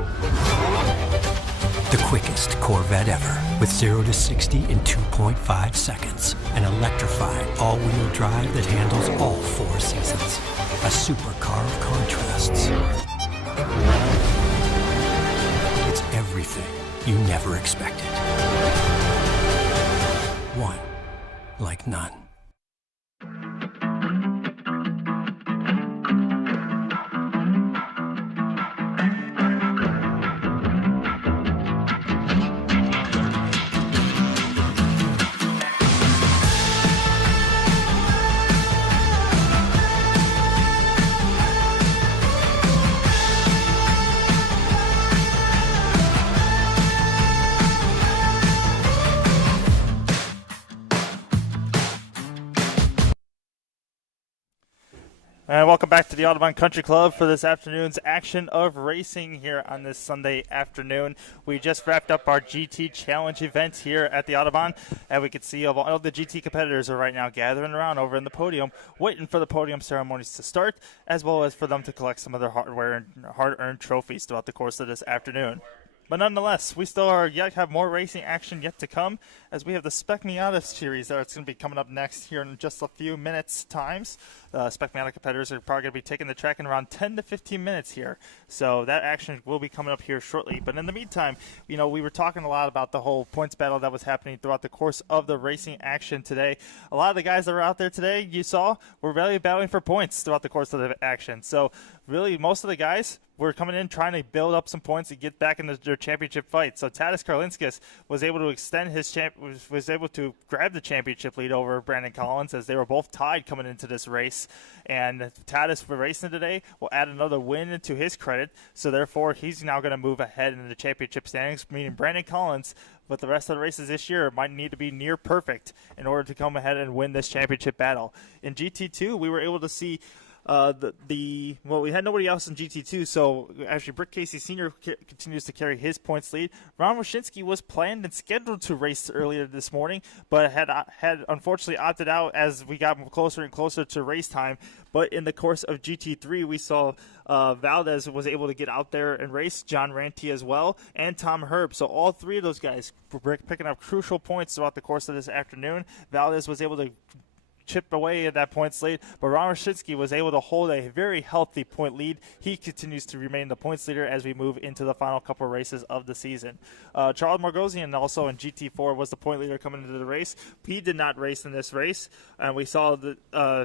The quickest Corvette ever, with 0 to 60 in 2.5 seconds. An electrified all-wheel drive that handles all 4 seasons. A supercar of contrasts. It's everything you never expected. One like none. And welcome back to the Audubon Country Club for this afternoon's action of racing here on this Sunday afternoon. We just wrapped up our GT Challenge event here at the Audubon, and we can see all the GT competitors are right now gathering around over in the podium, waiting for the podium ceremonies to start, as well as for them to collect some of their hard-earned trophies throughout the course of this afternoon. But nonetheless, we still have more racing action yet to come, as we have the Spec Miata series that's going to be coming up next here in just a few minutes' times. Spec Miata competitors are probably going to be taking the track in around 10 to 15 minutes here. So that action will be coming up here shortly. But in the meantime, we were talking a lot about the whole points battle that was happening throughout the course of the racing action today. A lot of the guys that were out there today, you saw, were really battling for points throughout the course of the action. So really, most of the guys were coming in trying to build up some points and get back into their championship fight. So Tadeusz Karlinskis was able to extend his was able to grab the championship lead over Brandon Collins, as they were both tied coming into this race. And Tadeusz, for racing today, will add another win to his credit. So therefore, he's now going to move ahead in the championship standings, meaning Brandon Collins, with the rest of the races this year, might need to be near perfect in order to come ahead and win this championship battle. In GT2, we were able to see we had nobody else in GT2, so actually Brick Casey Sr. continues to carry his points lead. Ron Wyszynski was planned and scheduled to race earlier this morning, but had unfortunately opted out as we got closer and closer to race time. But in the course of GT3, we saw Valdez was able to get out there and race, John Ranty as well, and Tom Herb. So all three of those guys were picking up crucial points throughout the course of this afternoon. Valdez was able to chip away at that points lead, but Ron Wyszynski was able to hold a very healthy point lead. He continues to remain the points leader as we move into the final couple races of the season. Charles Margosian also in GT4 was the point leader coming into the race. He did not race in this race, and we saw the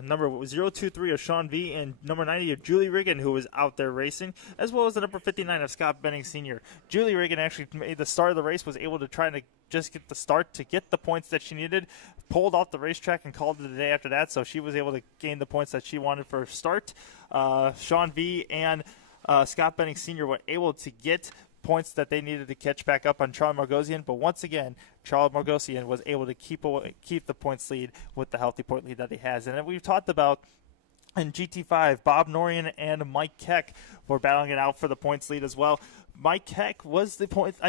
number 023 of Sean V and number 90 of Julie Riggin, who was out there racing, as well as the number 59 of Scott Benning Sr. Julie Riggin actually made the start of the race, was able to try to just get the start to get the points that she needed, pulled off the racetrack and called it a day after that, so she was able to gain the points that she wanted for a start. Sean V and Scott Benning Sr. were able to get points that they needed to catch back up on Charles Margosian, but once again, Charles Margosian was able to keep the points lead with the healthy point lead that he has. And we've talked about in GT5, Bob Norian and Mike Keck were battling it out for the points lead as well. Mike Keck was the points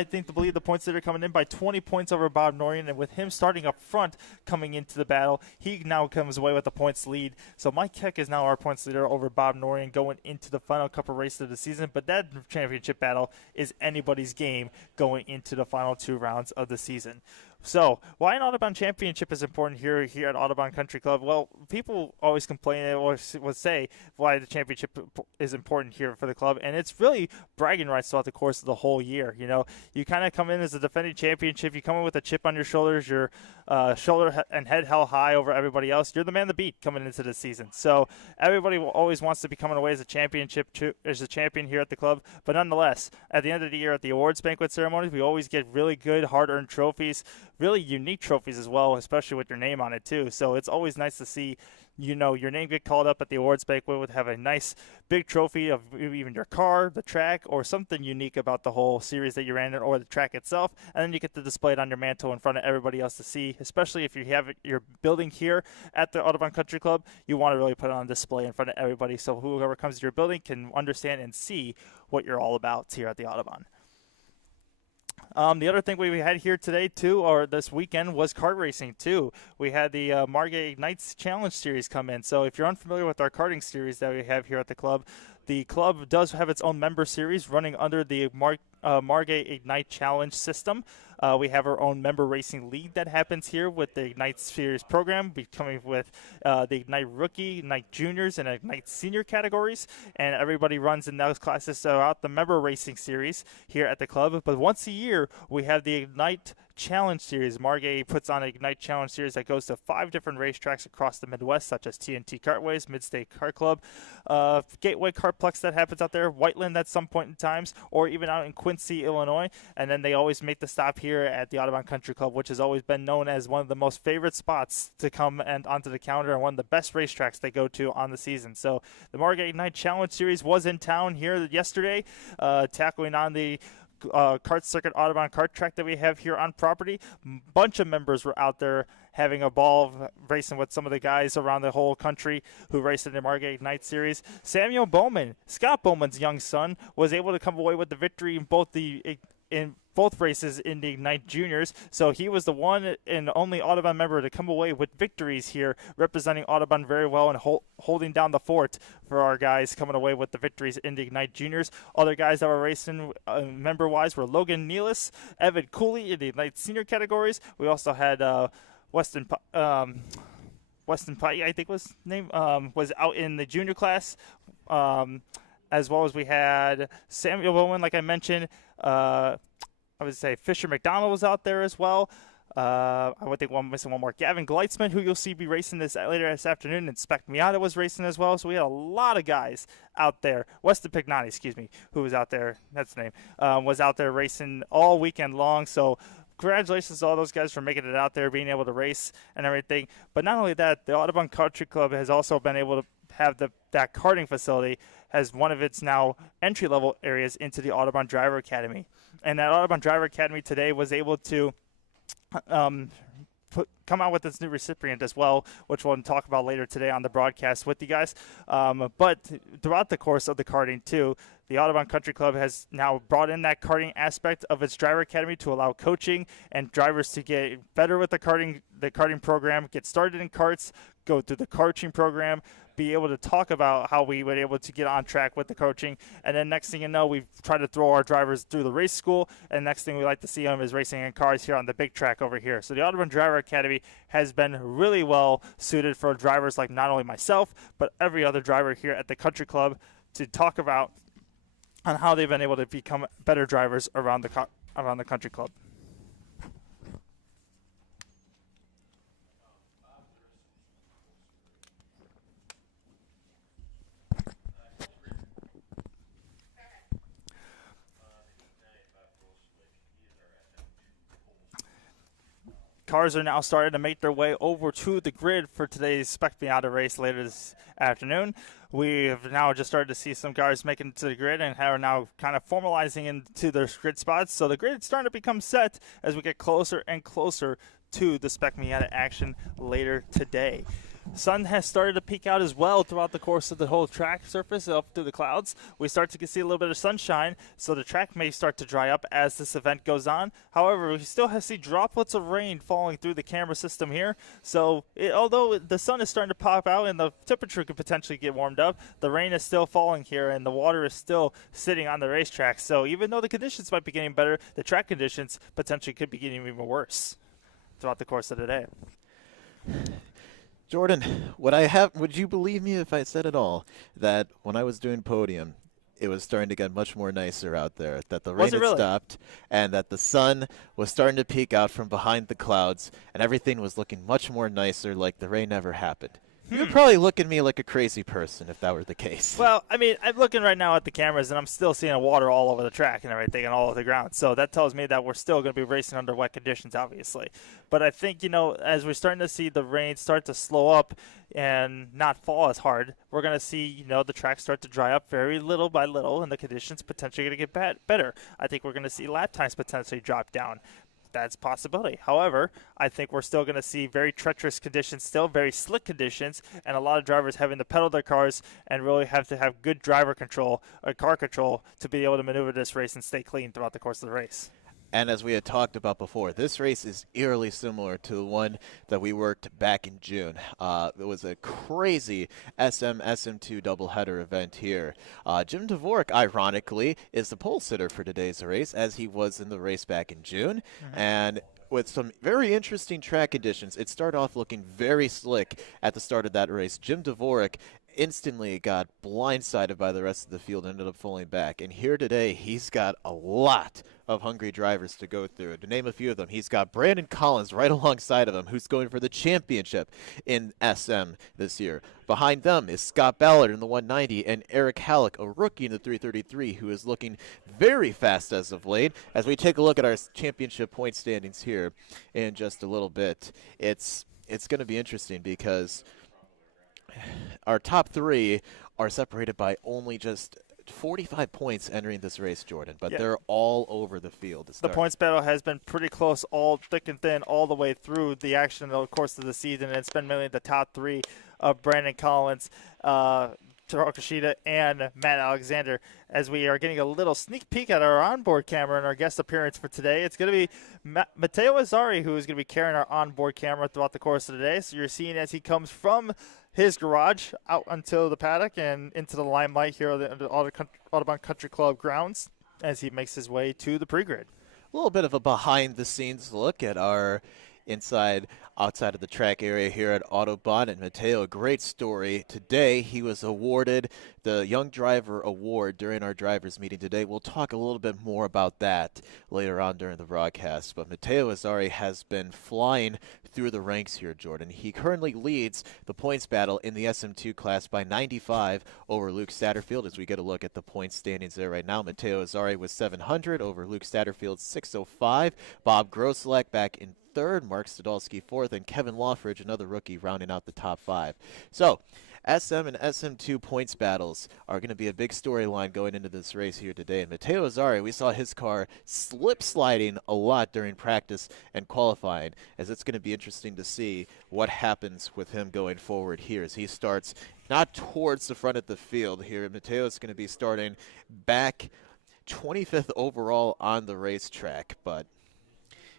leader coming in by 20 points over Bob Norian, and with him starting up front coming into the battle, he now comes away with the points lead. So Mike Keck is now our points leader over Bob Norian going into the final couple races of the season, but that championship battle is anybody's game going into the final 2 rounds of the season. So, why an Audubon Championship is important here at Audubon Country Club? Well, people always complain or would say why the championship is important here for the club, and it's really bragging rights throughout the course of the whole year. You kind of come in as a defending championship. You come in with a chip on your shoulders, your shoulder and head held high over everybody else. You're the man to beat coming into the season. So everybody always wants to be coming away as a champion here at the club. But nonetheless, at the end of the year at the awards banquet ceremonies, we always get really good, hard-earned trophies, really unique trophies as well, especially with your name on it too. So it's always nice to see your name get called up at the awards banquet with have a nice big trophy of even your car, the track, or something unique about the whole series that you ran in or the track itself, and then you get to display it on your mantle in front of everybody else to see, especially if you have your building here at the Audubon Country Club. You want to really put it on display in front of everybody so whoever comes to your building can understand and see what you're all about here at the Audubon. The other thing we had here today, too, or this weekend, was kart racing, too. We had the Margate Ignites Challenge Series come in. So if you're unfamiliar with our karting series that we have here at the club does have its own member series running under the Margate Ignite Challenge system. We have our own member racing league that happens here with the Ignite Series program, coming with the Ignite Rookie, Ignite Juniors, and Ignite Senior categories. And everybody runs in those classes throughout the member racing series here at the club. But once a year, we have the Ignite Challenge Series. Margate puts on an Ignite Challenge Series that goes to 5 different racetracks across the Midwest, such as TNT Kartways, Midstate Kart Club, Gateway Kartplex that happens out there, Whiteland at some point in times, or even out in Quincy, Illinois. And then they always make the stop here at the Audubon Country Club, which has always been known as one of the most favorite spots to come and onto the calendar and one of the best racetracks they go to on the season. So the Margate Ignite Challenge Series was in town here yesterday, tackling on the kart circuit Audubon kart track that we have here on property. Bunch of members were out there having a ball, racing with some of the guys around the whole country who raced in the Margate Ignite Series. Samuel Bowman, Scott Bowman's young son, was able to come away with the victory in both races in the Ignite Juniors. So he was the one and only Audubon member to come away with victories here, representing Audubon very well and holding down the fort for our guys coming away with the victories in the Ignite Juniors. Other guys that were racing member-wise were Logan Nealis, Evan Cooley in the Ignite Senior categories. We also had Weston Pike, I think was his name, was out in the junior class, as well as we had Samuel Bowman, like I mentioned. I would say Fisher McDonald was out there as well. I would think missing one more. Gavin Gleitzman, who you'll see be racing later this afternoon, and Spec Miata was racing as well. So we had a lot of guys out there. Weston Pignani, who was out there. That's the name. Was out there racing all weekend long. So congratulations to all those guys for making it out there, being able to race and everything. But not only that, the Audubon Country Club has also been able to have that karting facility as one of its now entry-level areas into the Audubon Driver Academy. And that Audubon Driver Academy today was able to come out with this new recipient as well, which we'll talk about later today on the broadcast with you guys. But throughout the course of the karting, too, the Audubon Country Club has now brought in that karting aspect of its driver academy to allow coaching and drivers to get better with the karting program, get started in karts, go through the coaching program, be able to talk about how we were able to get on track with the coaching. And then next thing you know, we've tried to throw our drivers through the race school. And next thing we like to see them is racing in cars here on the big track over here. So the Audubon Driver Academy has been really well suited for drivers like not only myself, but every other driver here at the Country Club to talk about on how they've been able to become better drivers around the Country Club. Cars are now starting to make their way over to the grid for today's Spec Miata race later this afternoon. We have now just started to see some cars making it to the grid and are now kind of formalizing into their grid spots. So the grid is starting to become set as we get closer and closer to the Spec Miata action later today. Sun has started to peek out as well throughout the course of the whole track surface up through the clouds. We start to see a little bit of sunshine, so the track may start to dry up as this event goes on. However, we still see droplets of rain falling through the camera system here. So although the sun is starting to pop out and the temperature could potentially get warmed up, the rain is still falling here and the water is still sitting on the racetrack. So even though the conditions might be getting better, the track conditions potentially could be getting even worse throughout the course of the day. Jordan, would you believe me if I said at all that when I was doing podium, it was starting to get much more nicer out there, that the rain Was it had really? stopped, and that the sun was starting to peek out from behind the clouds, and everything was looking much more nicer, like the rain never happened. You would probably look at me like a crazy person if that were the case. Well, I mean, I'm looking right now at the cameras, and I'm still seeing water all over the track and everything and all over the ground. So that tells me that we're still going to be racing under wet conditions, obviously. But I think, as we're starting to see the rain start to slow up and not fall as hard, we're going to see, the track start to dry up very little by little, and the conditions potentially going to get better. I think we're going to see lap times potentially drop down. That's a possibility. However, I think we're still going to see very treacherous conditions, still very slick conditions, and a lot of drivers having to pedal their cars and really have to have good driver control or car control to be able to maneuver this race and stay clean throughout the course of the race. And as we had talked about before, this race is eerily similar to the one that we worked back in June. It was a crazy SM-2 doubleheader event here. Jim Dvorak, ironically, is the pole sitter for today's race, as he was in the race back in June. And with some very interesting track conditions, it started off looking very slick at the start of that race. Jim Dvorak instantly got blindsided by the rest of the field and ended up falling back. And here today, he's got a lot of hungry drivers to go through. To name a few of them, he's got Brandon Collins right alongside of him, who's going for the championship in SM this year. Behind them is Scott Ballard in the 190 and Eric Halleck, a rookie in the 333, who is looking very fast as of late. As we take a look at our championship point standings here in just a little bit, it's going to be interesting because our top three are separated by only just 45 points entering this race, Jordan, but they're all over the field to start. The points battle has been pretty close, all thick and thin, all the way through the action of the course of the season. And it's been mainly the top three of Brandon Collins, Taro Kishida, and Matt Alexander. As we are getting a little sneak peek at our onboard camera and our guest appearance for today, it's going to be Matteo Azzari who is going to be carrying our onboard camera throughout the course of the day. So you're seeing as he comes from his garage out until the paddock and into the limelight here at the Audubon Country Club grounds as he makes his way to the pre-grid. A little bit of a behind-the-scenes look at our outside of the track area here at Audubon. And Matteo, a great story. Today, he was awarded the Young Driver Award during our drivers meeting today. We'll talk a little bit more about that later on during the broadcast. But Matteo Azzari has been flying through the ranks here, Jordan. He currently leads the points battle in the SM2 class by 95 over Luke Satterfield. As we get a look at the points standings there right now, Matteo Azzari was 700 over Luke Satterfield 605. Bob Grosselak back in third, Mark Stadolski fourth, and Kevin Lawfridge, another rookie, rounding out the top five. So SM and SM2 points battles are going to be a big storyline going into this race here today. And Matteo Azzari, we saw his car slip sliding a lot during practice and qualifying, as it's going to be interesting to see what happens with him going forward here as he starts not towards the front of the field here. Matteo is going to be starting back 25th overall on the racetrack, but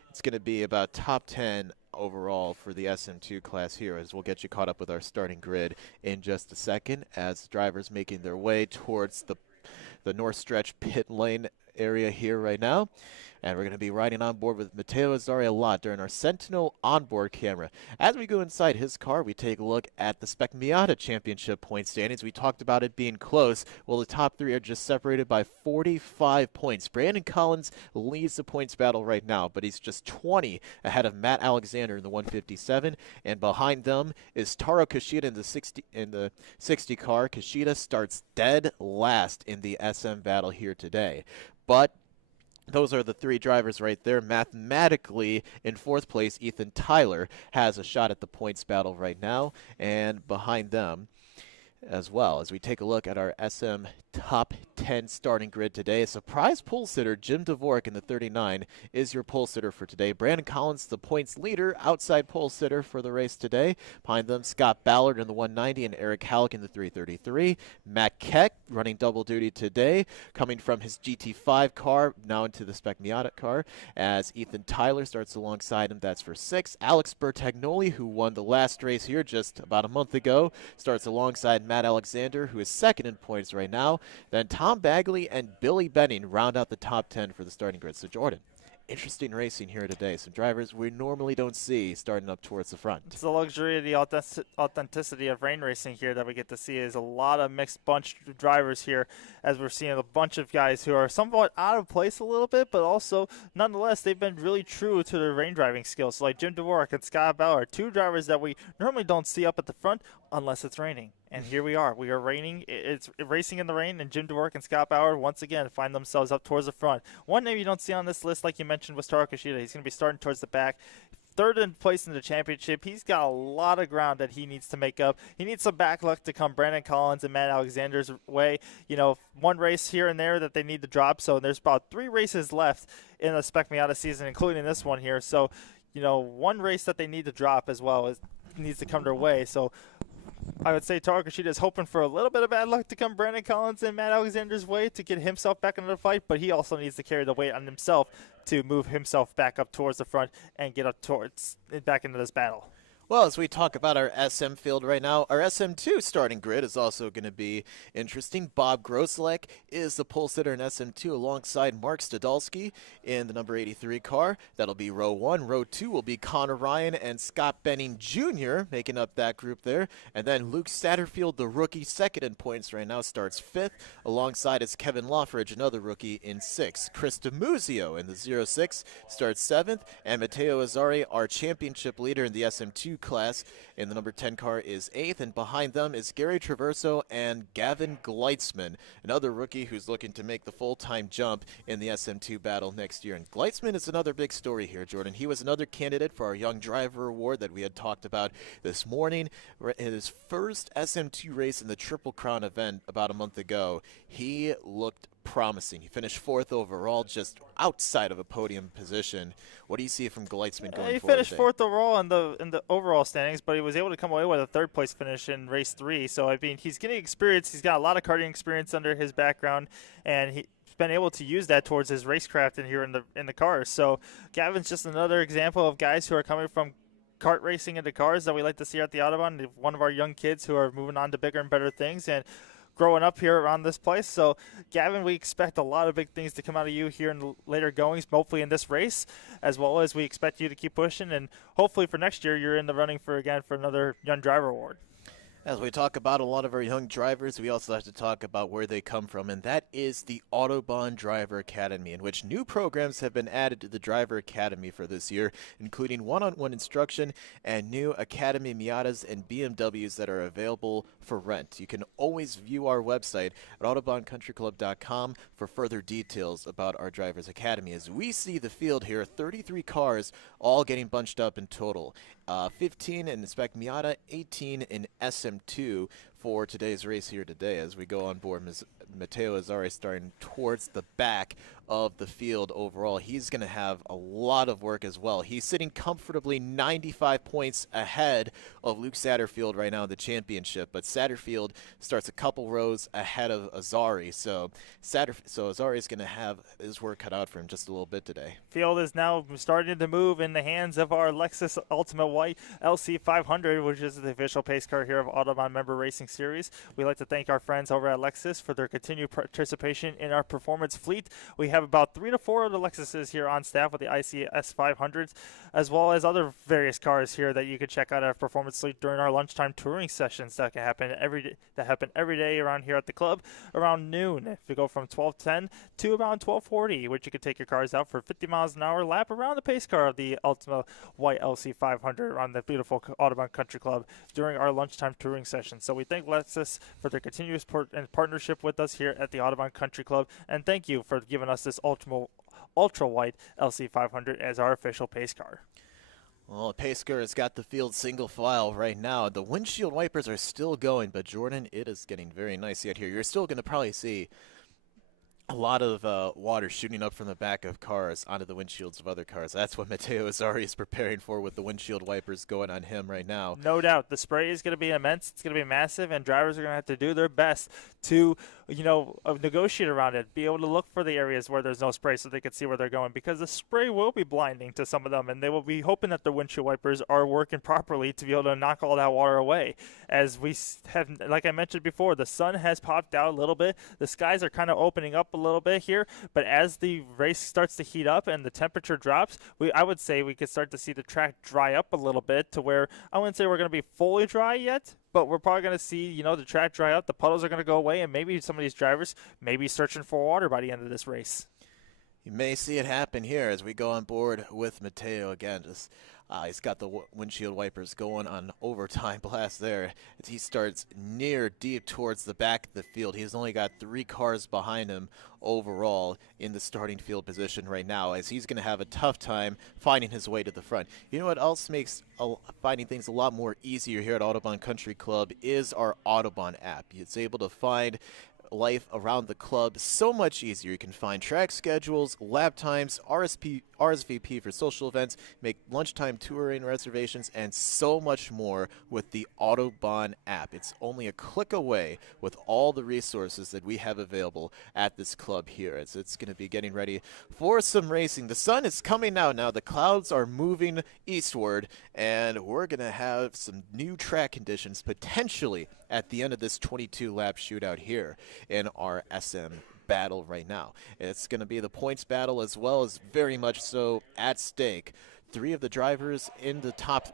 it's going to be about top 10 overall for the SM2 class here, as we'll get you caught up with our starting grid in just a second as drivers making their way towards the north stretch pit lane area here right now. And we're going to be riding on board with Matteo Azzari a lot during our Sentinel onboard camera. As we go inside his car, we take a look at the Spec Miata championship point standings. We talked about it being close. Well, the top three are just separated by 45 points. Brandon Collins leads the points battle right now, but he's just 20 ahead of Matt Alexander in the 157. And behind them is Taro Kishida in the 60 car. Kishida starts dead last in the SM battle here today. But those are the three drivers right there. Mathematically, in fourth place, Ethan Tyler has a shot at the points battle right now. And behind them as well, as we take a look at our SM top 10 starting grid today, a surprise pole sitter, Jim Dvorak in the 39, is your pole sitter for today. Brandon Collins, the points leader, outside pole sitter for the race today. Behind them, Scott Ballard in the 190 and Eric Halleck in the 333. Matt Keck running double duty today, coming from his GT5 car, now into the Spec Miata car, as Ethan Tyler starts alongside him. That's for 6. Alex Bertagnoli, who won the last race here just about a month ago, starts alongside Matt Alexander, who is second in points right now. Then Tom Bagley and Billy Benning round out the top 10 for the starting grid. So, Jordan, interesting racing here today. Some drivers we normally don't see starting up towards the front. It's the luxury of the authenticity of rain racing here that we get to see is a lot of mixed bunch of drivers here, as we're seeing a bunch of guys who are somewhat out of place a little bit, but also nonetheless they've been really true to their rain driving skills. So like Jim Dvorak and Scott Bauer, two drivers that we normally don't see up at the front unless it's raining. And here we are. We are raining. It's racing in the rain, and Jim Dvorak and Scott Bauer once again find themselves up towards the front. One name you don't see on this list, like you mentioned, was Taro Kishida. He's going to be starting towards the back. Third in place in the championship. He's got a lot of ground that he needs to make up. He needs some back luck to come Brandon Collins and Matt Alexander's way. You know, one race here and there that they need to drop. So there's about 3 races left in the Spec Miata season, including this one here. So, you know, one race that they need to drop as well needs to come their way. So I would say Taro Kishida is hoping for a little bit of bad luck to come Brandon Collins and Matt Alexander's way to get himself back into the fight, but he also needs to carry the weight on himself to move himself back up towards the front and get up towards back into this battle. Well, as we talk about our SM field right now, our SM2 starting grid is also going to be interesting. Bob Grosselek is the pole sitter in SM2 alongside Mark Stadolski in the number 83 car. That'll be row 1. Row 2 will be Connor Ryan and Scott Benning Jr. making up that group there. And then Luke Satterfield, the rookie, second in points right now, starts 5th. Alongside is Kevin Loffridge, another rookie, in 6th. Chris DeMuzio in the 06 starts 7th. And Matteo Azzari, our championship leader in the SM2 class in the number 10 car, is 8th, and behind them is Gary Traverso and Gavin Gleitzman, another rookie who's looking to make the full-time jump in the SM2 battle next year. And Gleitzman is another big story here, Jordan. He was another candidate for our Young Driver Award that we had talked about this morning. In his first SM2 race in the Triple Crown event about a month ago, he looked promising. He finished 4th overall, just outside of a podium position. What do you see from Gleitzman going forward? He finished 4th overall in the overall standings, but he was able to come away with a 3rd place finish in race 3. So I mean, he's getting experience. He's got a lot of karting experience under his background, and he's been able to use that towards his racecraft in here in the cars. So Gavin's just another example of guys who are coming from kart racing into cars that we like to see at the Autobahn. One of our young kids who are moving on to bigger and better things and growing up here around this place. So, Gavin, we expect a lot of big things to come out of you here in the later goings, hopefully in this race, as well as we expect you to keep pushing. And hopefully for next year, you're in the running for another Young Driver Award. As we talk about a lot of our young drivers, we also have to talk about where they come from, and that is the Autobahn Driver Academy, in which new programs have been added to the Driver Academy for this year, including one-on-one instruction and new Academy Miatas and BMWs that are available for rent. You can always view our website at AutobahnCountryClub.com for further details about our Drivers Academy. As we see the field here, 33 cars all getting bunched up in total. 15 in Spec Miata, 18 in SM2 for today's race here today. As we go on board, Matteo Azzari starting towards the back of the field overall. He's going to have a lot of work as well. He's sitting comfortably 95 points ahead of Luke Satterfield right now in the championship, but Satterfield starts a couple rows ahead of Azzari, so Azzari is going to have his work cut out for him just a little bit today. Field is now starting to move in the hands of our Lexus Ultimate White LC500, which is the official pace car here of Autobahn Member Racing Series. We'd like to thank our friends over at Lexus for their continued participation in our performance fleet. We have about 3 to 4 of the Lexuses here on staff with the ICS 500s, as well as other various cars here that you can check out at our performance fleet during our lunchtime touring sessions that can happen every day around here at the club around noon. If you go from 12:10 to around 12:40, which you can take your cars out for 50 miles an hour lap around the pace car of the Ultima White LC 500 around the beautiful Autobahn Country Club during our lunchtime touring session. So we thank Lexus for their continuous partnership with us here at the Autobahn Country Club, and thank you for giving us this ultra white LC500 as our official pace car. Well, the pace car has got the field single file right now. The windshield wipers are still going, but Jordan, it is getting very nice out here. You're still going to probably see a lot of water shooting up from the back of cars onto the windshields of other cars. That's what Matteo Azzari is preparing for with the windshield wipers going on him right now. No doubt. The spray is going to be immense. It's going to be massive, and drivers are going to have to do their best to negotiate around it, be able to look for the areas where there's no spray so they can see where they're going, because the spray will be blinding to some of them, and they will be hoping that the windshield wipers are working properly to be able to knock all that water away. As we have, like I mentioned before, the sun has popped out a little bit. The skies are kind of opening up a little bit here, but as the race starts to heat up and the temperature drops, I would say we could start to see the track dry up a little bit to where I wouldn't say we're going to be fully dry yet, but we're probably going to see, the track dry up, the puddles are going to go away, and maybe some of these drivers may be searching for water by the end of this race. You may see it happen here as we go on board with Mateo again. He's got the windshield wipers going on overtime blast there as he starts near deep towards the back of the field. He's only got 3 cars behind him overall in the starting field position right now, as he's going to have a tough time finding his way to the front. You know what else makes finding things a lot more easier here at Autobahn Country Club is our Autobahn app. It's able to find life around the club so much easier. You can find track schedules, lap times, RSVP for social events, make lunchtime touring reservations, and so much more with the Autobahn app. It's only a click away with all the resources that we have available at this club here. It's going to be getting ready for some racing. The sun is coming out now. The clouds are moving eastward, and we're going to have some new track conditions potentially at the end of this 22-lap shootout here in our SM battle right now. It's going to be the points battle as well as very much so at stake. 3 of the drivers in the top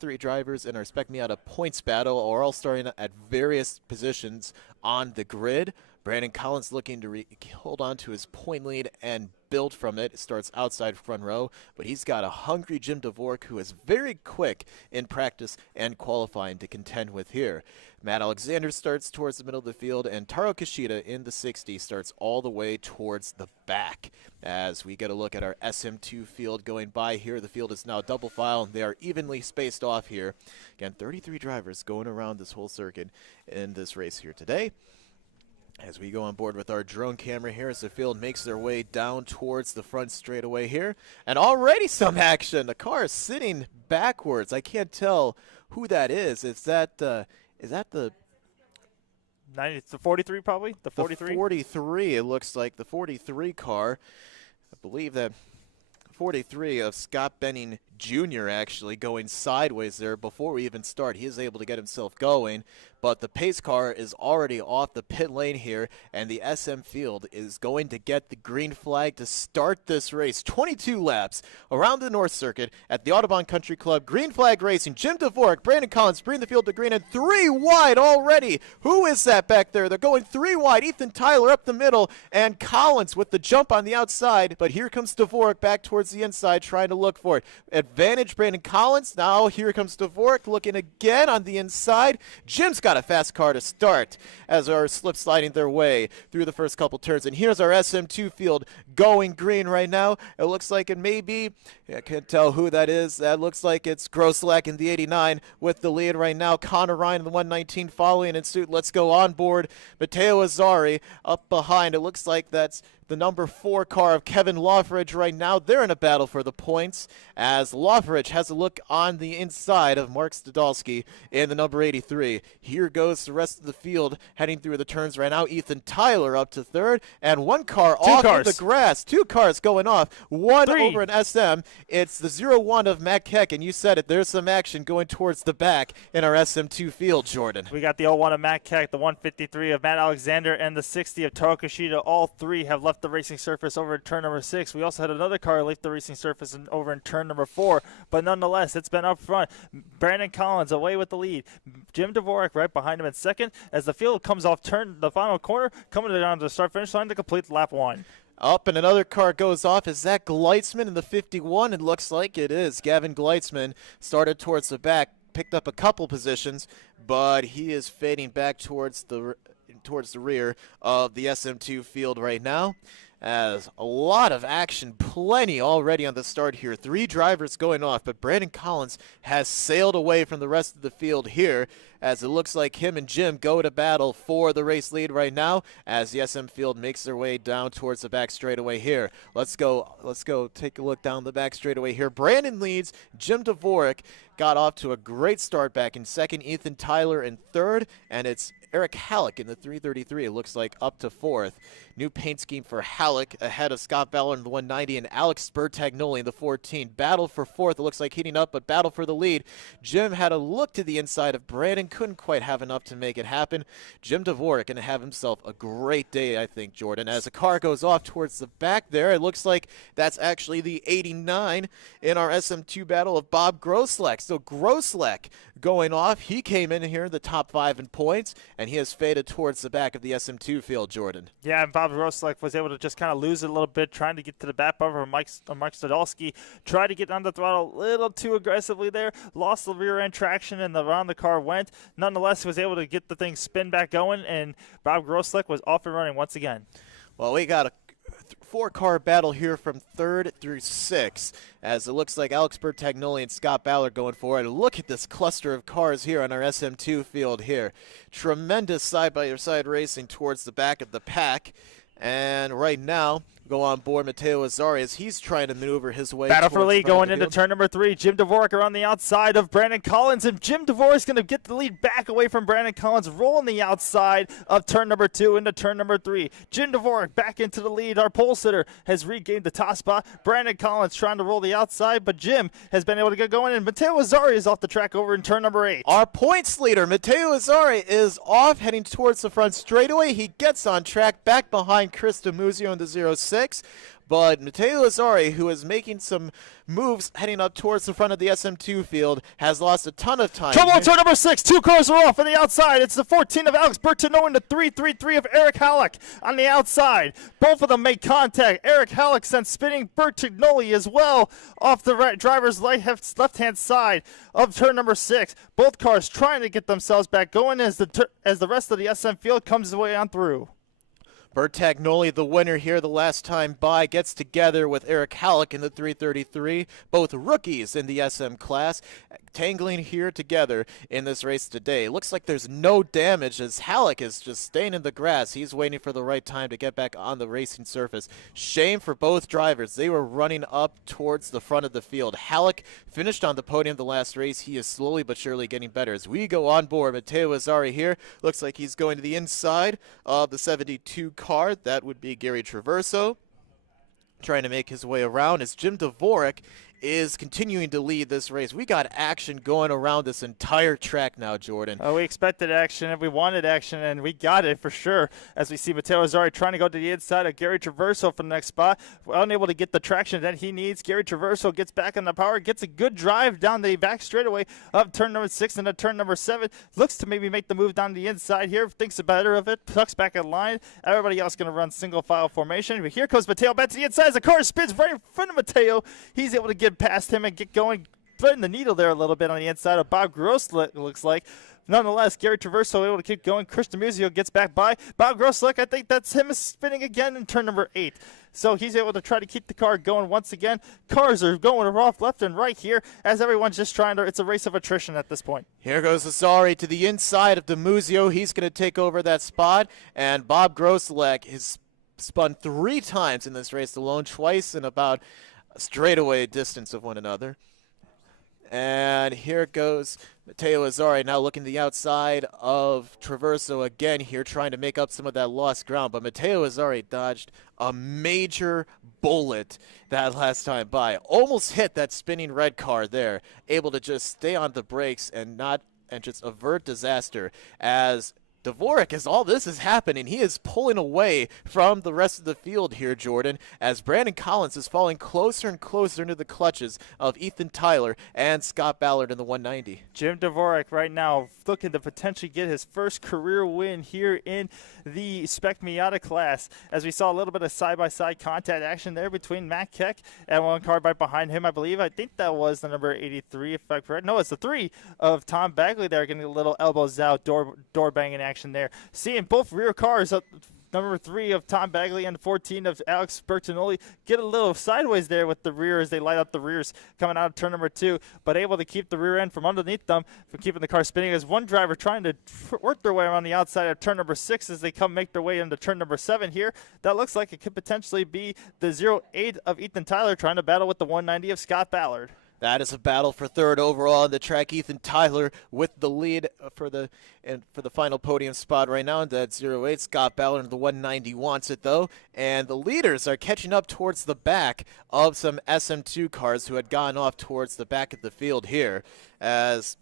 3 drivers in our Spec Miata points battle are all starting at various positions on the grid. Brandon Collins looking to hold on to his point lead and build from it. It starts outside front row, but he's got a hungry Jim Dvorak who is very quick in practice and qualifying to contend with here. Matt Alexander starts towards the middle of the field, and Taro Kishida in the 60 starts all the way towards the back. As we get a look at our SM2 field going by here, the field is now double file. They are evenly spaced off here. Again, 33 drivers going around this whole circuit in this race here today. As we go on board with our drone camera here as the field makes their way down towards the front straightaway here. And already some action. The car is sitting backwards. I can't tell who that is. Is that the 43 probably? The 43? The 43. It looks like the 43 car. I believe that 43 of Scott Benning Jr. actually going sideways there before we even start. He is able to get himself going, but the pace car is already off the pit lane here, and the SM field is going to get the green flag to start this race. 22 laps around the North Circuit at the Autobahn Country Club. Green flag racing. Jim Dvorak, Brandon Collins bring the field to green, and 3 wide already. Who is that back there? They're going 3 wide. Ethan Tyler up the middle, and Collins with the jump on the outside, but here comes Dvorak back towards the inside trying to look for it. Advantage Brandon Collins. Now here comes Dvorak looking again on the inside. Jim's got a fast car to start as our slip sliding their way through the first couple turns. And here's our SM2 field going green right now. It looks like it may be, I can't tell who that is. That looks like it's Grosselak in the 89 with the lead right now. Connor Ryan in the 119 following in suit. Let's go on board. Matteo Azzari up behind. It looks like that's the number 4 car of Kevin Lawfridge right now. They're in a battle for the points as Lawfridge has a look on the inside of Mark Stadolski in the number 83. Here goes the rest of the field heading through the turns right now. Ethan Tyler up to 3rd, and 1 car off of the grass. 2 cars going off. 1 over an SM. It's the 01 of Matt Keck, and you said it. There's some action going towards the back in our SM2 field, Jordan. We got the 01 of Matt Keck, the 153 of Matt Alexander, and the 60 of Taro Kishida. All 3 have left the racing surface over in turn number 6. We also had another car leave the racing surface over in turn number 4, but nonetheless, it's been up front. Brandon Collins away with the lead. Jim Dvorak right behind him in 2nd as the field comes off turn the final corner, coming down to the start-finish line to complete lap 1. Up, and another car goes off. Is that Gleitzman in the 51? It looks like it is. Gavin Gleitzman started towards the back, picked up a couple positions, but he is fading back towards the rear of the SM2 field right now. As a lot of action, plenty already on the start here. 3 drivers going off, but Brandon Collins has sailed away from the rest of the field here as it looks like him and Jim go to battle for the race lead right now as the SM field makes their way down towards the back straightaway here. Let's go take a look down the back straightaway here. Brandon leads. Jim Dvorak got off to a great start back in second. Ethan Tyler in third, and it's Eric Halleck in the 333, it looks like, up to fourth. New paint scheme for Halleck ahead of Scott Ballard in the 190 and Alex Bertagnoli in the 14. Battle for fourth, it looks like heating up, but battle for the lead. Jim had a look to the inside of Brandon, couldn't quite have enough to make it happen. Jim Dvorak going to have himself a great day, I think, Jordan. As the car goes off towards the back there, it looks like that's actually the 89 in our SM2 battle of Bob Grosleck. So Grosleck going off, he came in here in the top 5 in points, and he has faded towards the back of the SM2 field, Jordan. Yeah, and Bob Grosleck was able to just kind of lose it a little bit, trying to get to the back bumper. Mike Stadolski tried to get on the throttle a little too aggressively there, lost the rear end traction, and around the car went. Nonetheless, he was able to get the thing spin back going, and Bob Grosleck was off and running once again. Well, we got a 4-car battle here from 3rd through 6th, as it looks like Alex Bertagnoli and Scott Ballard going for it. Look at this cluster of cars here on our SM2 field here. Tremendous side-by-side racing towards the back of the pack. And right now, go on board Matteo Azzari as he's trying to maneuver his way. Battle for lead going into turn number 3. Jim Dvorak around the outside of Brandon Collins, and Jim Dvorak is going to get the lead back away from Brandon Collins, rolling the outside of turn number 2 into turn number 3. Jim Dvorak back into the lead. Our pole sitter has regained the top spot. Brandon Collins trying to roll the outside, but Jim has been able to get going, and Matteo Azzari is off the track over in turn number 8. Our points leader, Matteo Azzari, is off heading towards the front straightaway. He gets on track back behind Chris DiMuzio in the 06. But Matteo Azzari, who is making some moves heading up towards the front of the SM2 field, has lost a ton of time. Trouble on turn number 6. 2 cars are off on the outside. It's the 14 of Alex Bertagnoli and the 333 of Eric Halleck on the outside. Both of them make contact. Eric Halleck sent spinning Bertagnoli as well off the driver's left-hand side of turn number 6. Both cars trying to get themselves back going as the rest of the SM field comes the way on through. Bertagnoli, the winner here the last time by, gets together with Eric Halleck in the 333, both rookies in the SM class, tangling here together in this race today. It looks like there's no damage as Halleck is just staying in the grass. He's waiting for the right time to get back on the racing surface. Shame for both drivers. They were running up towards the front of the field. Halleck finished on the podium the last race. He is slowly but surely getting better. As we go on board, Matteo Azzari here. Looks like he's going to the inside of the 72 car. That would be Gary Traverso, trying to make his way around as Jim Dvorak is continuing to lead this race. We got action going around this entire track now, Jordan. We expected action, and we wanted action, and we got it for sure. As we see Matteo Azzari trying to go to the inside of Gary Traverso for the next spot. Unable to get the traction that he needs. Gary Traverso gets back on the power, gets a good drive down the back straightaway of turn number 6 into turn number 7. Looks to maybe make the move down the inside here. Thinks better of it. Tucks back in line. Everybody else going to run single file formation. But here comes Matteo back to the inside as the car spins right in front of Matteo. He's able to get past him and get going, threading the needle there a little bit on the inside of Bob Grosleck, looks like. Nonetheless, Gary Traverso able to keep going. Chris DiMuzio gets back by. Bob Grosleck, I think that's him spinning again in turn number 8. So he's able to try to keep the car going once again. Cars are going off left and right here as everyone's just trying to, it's a race of attrition at this point. Here goes Azzari to the inside of DiMuzio. He's going to take over that spot, and Bob Grosleck has spun 3 times in this race alone, twice in about straightaway distance of one another. And here goes Matteo Azzari now looking to the outside of Traverso again here, trying to make up some of that lost ground. But Matteo Azzari dodged a major bullet that last time by. Almost hit that spinning red car there. Able to just stay on the brakes and just avert disaster as Dvorak, as all this is happening, he is pulling away from the rest of the field here, Jordan, as Brandon Collins is falling closer and closer into the clutches of Ethan Tyler and Scott Ballard in the 190. Jim Dvorak right now looking to potentially get his first career win here in the Spec Miata class, as we saw a little bit of side-by-side contact action there between Matt Keck and one car right behind him, I believe. I think that was the number 83, if I'm correct. No, it's the 3 of Tom Bagley there, getting a little elbows out, door banging action there. Seeing both rear cars number 3 of Tom Bagley and 14 of Alex Bertinoli get a little sideways there with the rear as they light up the rears coming out of turn number 2, but able to keep the rear end from underneath them for keeping the car spinning. As one driver trying to work their way around the outside of turn number 6 as they make their way into turn number 7 here. That looks like it could potentially be the 08 of Ethan Tyler trying to battle with the 190 of Scott Ballard. That is a battle for third overall on the track. Ethan Tyler with the lead for the final podium spot right now. And that 08, Scott Ballard, the 190 wants it though. And the leaders are catching up towards the back of some SM2 cars who had gone off towards the back of the field here. As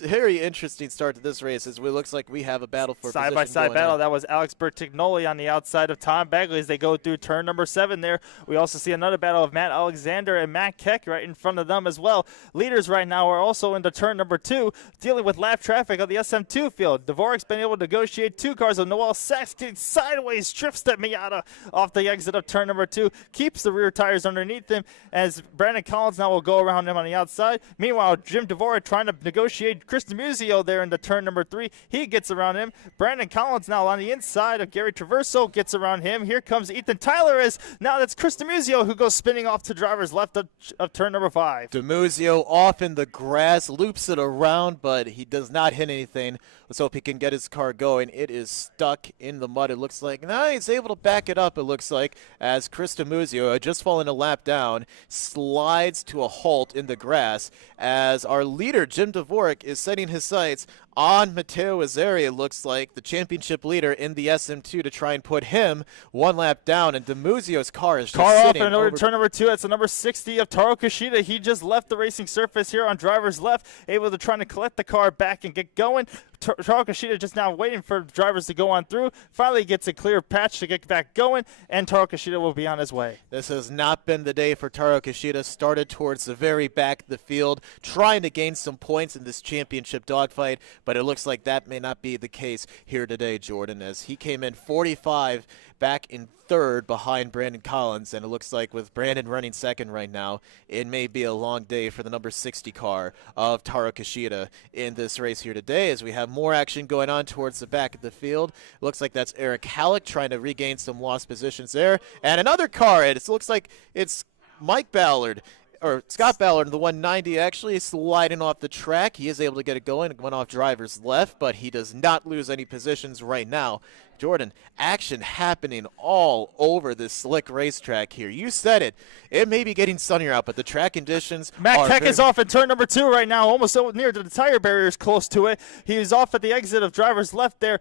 very interesting start to this race as it looks like we have a battle for side-by-side battle. That was Alex Bertignoli on the outside of Tom Bagley as they go through turn number 7 there. We also see another battle of Matt Alexander and Matt Keck right in front of them as well. Leaders right now are also into turn number 2 dealing with lap traffic on the SM2 field. Dvorak's been able to negotiate 2 cars with Noel Sachs getting sideways, strips that Miata off the exit of turn number 2, keeps the rear tires underneath him as Brandon Collins now will go around him on the outside. Meanwhile, Jim Dvorak trying to negotiate Chris DiMuzio there into turn number 3. He gets around him. Brandon Collins now on the inside of Gary Traverso gets around him. Here comes Ethan Tyler as now that's Chris DiMuzio who goes spinning off to driver's left of turn number 5. DiMuzio off in the grass, loops it around, but he does not hit anything. Let's hope he can get his car going. It is stuck in the mud, it looks like. Now he's able to back it up, it looks like, as Chris DiMuzio, just fallen a lap down, slides to a halt in the grass as our leader, Jim Dvorak, is setting his sights on Matteo Azzari, it looks like, the championship leader in the SM2, to try and put him one lap down, and DiMuzio's car is just off in order to turn number 2. That's the number 60 of Taro Kishida. He just left the racing surface here on driver's left, able to try to collect the car back and get going. Taro Kishida just now waiting for drivers to go on through. Finally gets a clear patch to get back going, and Taro Kishida will be on his way. This has not been the day for Taro Kishida. Started towards the very back of the field, trying to gain some points in this championship dogfight, but it looks like that may not be the case here today, Jordan, as he came in 45 back in third behind Brandon Collins, and it looks like with Brandon running second right now, it may be a long day for the number 60 car of Taro Kishida in this race here today, as we have more action going on towards the back of the field. It looks like that's Eric Halleck trying to regain some lost positions there, and another car, it looks like it's Mike Ballard, or Scott Ballard, the 190, actually sliding off the track. He is able to get it going. It went off driver's left, but he does not lose any positions right now. Jordan, action happening all over this slick racetrack here. You said it. It may be getting sunnier out, but the track conditions Matt Keck is off in turn number 2 right now, almost near to the tire barriers, close to it. He is off at the exit of driver's left there.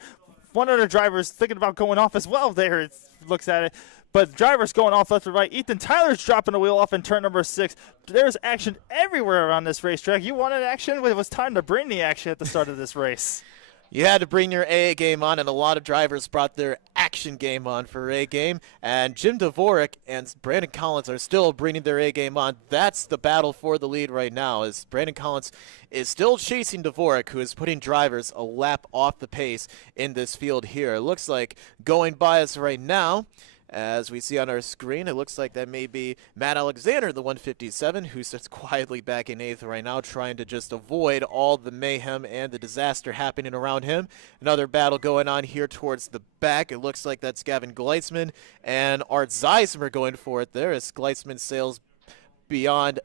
One of the drivers thinking about going off as well there. It looks at it. But drivers going off left and right. Ethan Tyler's dropping the wheel off in turn number 6. There's action everywhere around this racetrack. You wanted action? It was time to bring the action at the start of this race. You had to bring your A game on, and a lot of drivers brought their action game on for A game. And Jim Dvorak and Brandon Collins are still bringing their A game on. That's the battle for the lead right now, as Brandon Collins is still chasing Dvorak, who is putting drivers a lap off the pace in this field here. It looks like going by us right now, as we see on our screen, it looks like that may be Matt Alexander, the 157, who sits quietly back in 8th right now, trying to just avoid all the mayhem and the disaster happening around him. Another battle going on here towards the back. It looks like that's Gavin Gleitzman and Art Zeismer going for it there, as Gleitzman sails beyond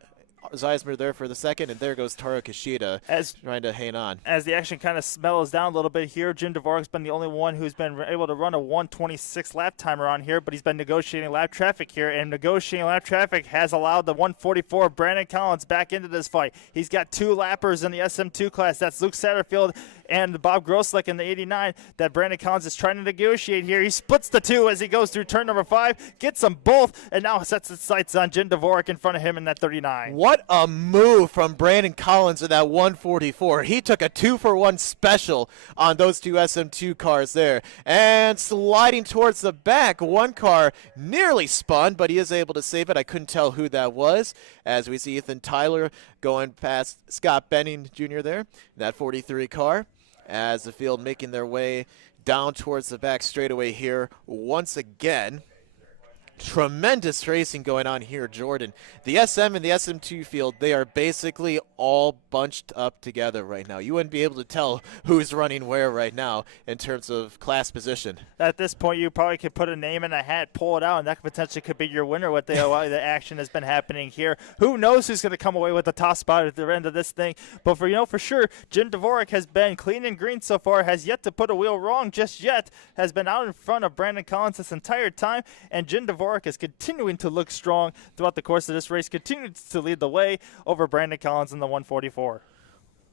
Zeismer there for the second, and there goes Taro Kishida trying to hang on. As the action kind of mellows down a little bit here, Jim Dvorak's been the only one who's been able to run a 1:26 lap timer on here, but he's been negotiating lap traffic here, and negotiating lap traffic has allowed the 144 Brandon Collins back into this fight. He's got 2 lappers in the SM2 class. That's Luke Satterfield and Bob Grosslick in the 89 that Brandon Collins is trying to negotiate here. He splits the 2 as he goes through turn number 5, gets them both, and now sets his sights on Jim Dvorak in front of him in that 39. What a move from Brandon Collins in that 144. He took a 2-for-1 special on those 2 SM2 cars there. And sliding towards the back, one car nearly spun, but he is able to save it. I couldn't tell who that was, as we see Ethan Tyler going past Scott Benning Jr. there, that 43 car, as the field making their way down towards the back straightaway here once again. Tremendous racing going on here, Jordan. The SM and the SM2 field, they are basically all bunched up together right now. You wouldn't be able to tell who's running where right now in terms of class position. At this point, you probably could put a name in a hat, pull it out, and that potentially could be your winner with the action has been happening here. Who knows who's going to come away with the top spot at the end of this thing? But for sure, Jim Dvorak has been clean and green so far, has yet to put a wheel wrong just yet, has been out in front of Brandon Collins this entire time, and Jim Dvorak is continuing to look strong throughout the course of this race, continues to lead the way over Brandon Collins in the 144.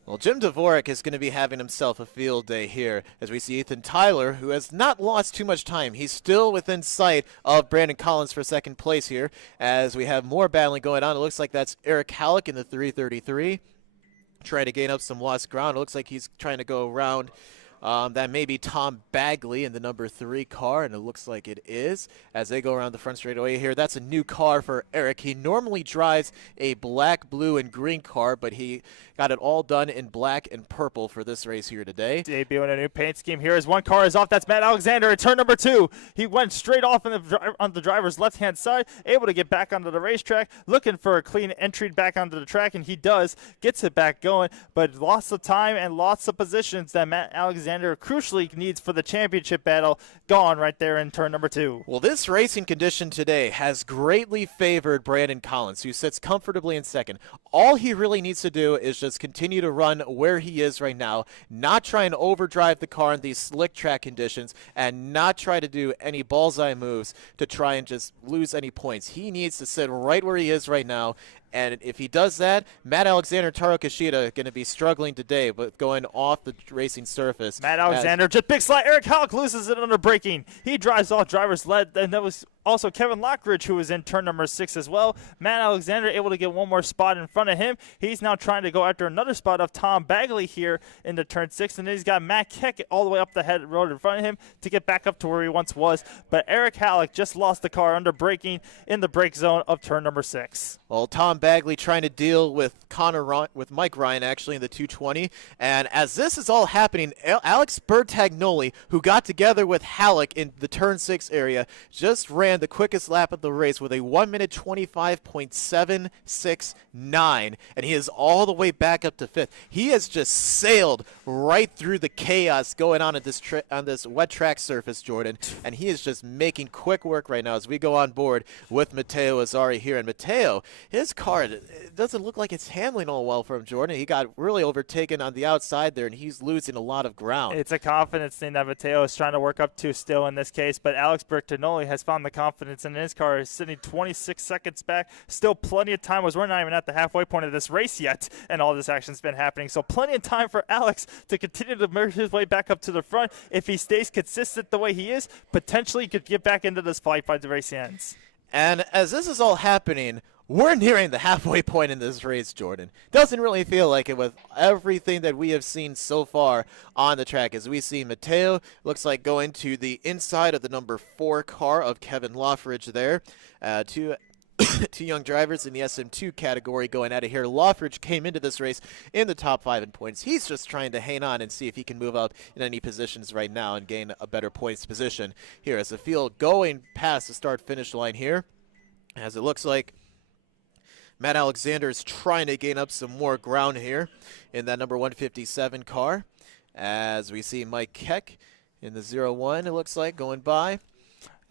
Well, Jim Dvorak is going to be having himself a field day here as we see Ethan Tyler, who has not lost too much time. He's still within sight of Brandon Collins for second place here as we have more battling going on. It looks like that's Eric Halleck in the 333 trying to gain up some lost ground. It looks like he's trying to go around. That may be Tom Bagley in the number 3 car, and it looks like it is as they go around the front straightaway here. That's a new car for Eric. He normally drives a black, blue, and green car, but he got it all done in black and purple for this race here today. Debuting a new paint scheme here as one car is off. That's Matt Alexander at turn number 2. He went straight off on the driver's left-hand side, able to get back onto the racetrack, looking for a clean entry back onto the track, and he does. Gets it back going, but lots of time and lots of positions that Matt Alexander crucially needs for the championship battle gone right there in turn number 2. Well, this racing condition today has greatly favored Brandon Collins, who sits comfortably in second. All he really needs to do is just continue to run where he is right now, not try and overdrive the car in these slick track conditions, and not try to do any bullseye moves to try and just lose any points. He needs to sit right where he is right now. And if he does that, Matt Alexander and Taro Kishida are going to be struggling today, but going off the racing surface. Matt Alexander, just big slide. Eric Halleck loses it under braking. He drives off driver's lead, and that was also Kevin Lockridge, who was in turn number 6 as well. Matt Alexander able to get one more spot in front of him. He's now trying to go after another spot of Tom Bagley here into turn 6, and then he's got Matt Keck all the way up the head road in front of him to get back up to where he once was. But Eric Halleck just lost the car under braking in the brake zone of turn number 6. Well, Tom Bagley trying to deal with Mike Ryan actually in the 220, and as this is all happening, Alex Bertagnoli, who got together with Halleck in the turn 6 area, just ran the quickest lap of the race with a 1 minute 25.769, and he is all the way back up to 5th. He has just sailed right through the chaos going on at this wet track surface, Jordan, and he is just making quick work right now as we go on board with Matteo Azzari here. And Matteo, his car, it doesn't look like it's handling all well for him, Jordan. He got really overtaken on the outside there, and he's losing a lot of ground. It's a confidence thing that Matteo is trying to work up to still in this case, but Alex Bertagnoli has found the confidence in his car. He's sitting 26 seconds back. Still plenty of time, as we're not even at the halfway point of this race yet, and all this action's been happening. So plenty of time for Alex to continue to merge his way back up to the front. If he stays consistent the way he is, potentially could get back into this fight by the race ends. And as this is all happening, we're nearing the halfway point in this race, Jordan. Doesn't really feel like it with everything that we have seen so far on the track. As we see Matteo, looks like going to the inside of the number 4 car of Kevin Loffridge there. Two young drivers in the SM2 category going out of here. Loffridge came into this race in the top 5 in points. He's just trying to hang on and see if he can move up in any positions right now and gain a better points position here as the field going past the start-finish line here. As it looks like Matt Alexander is trying to gain up some more ground here in that number 157 car. As we see Mike Keck in the 01, it looks like, going by.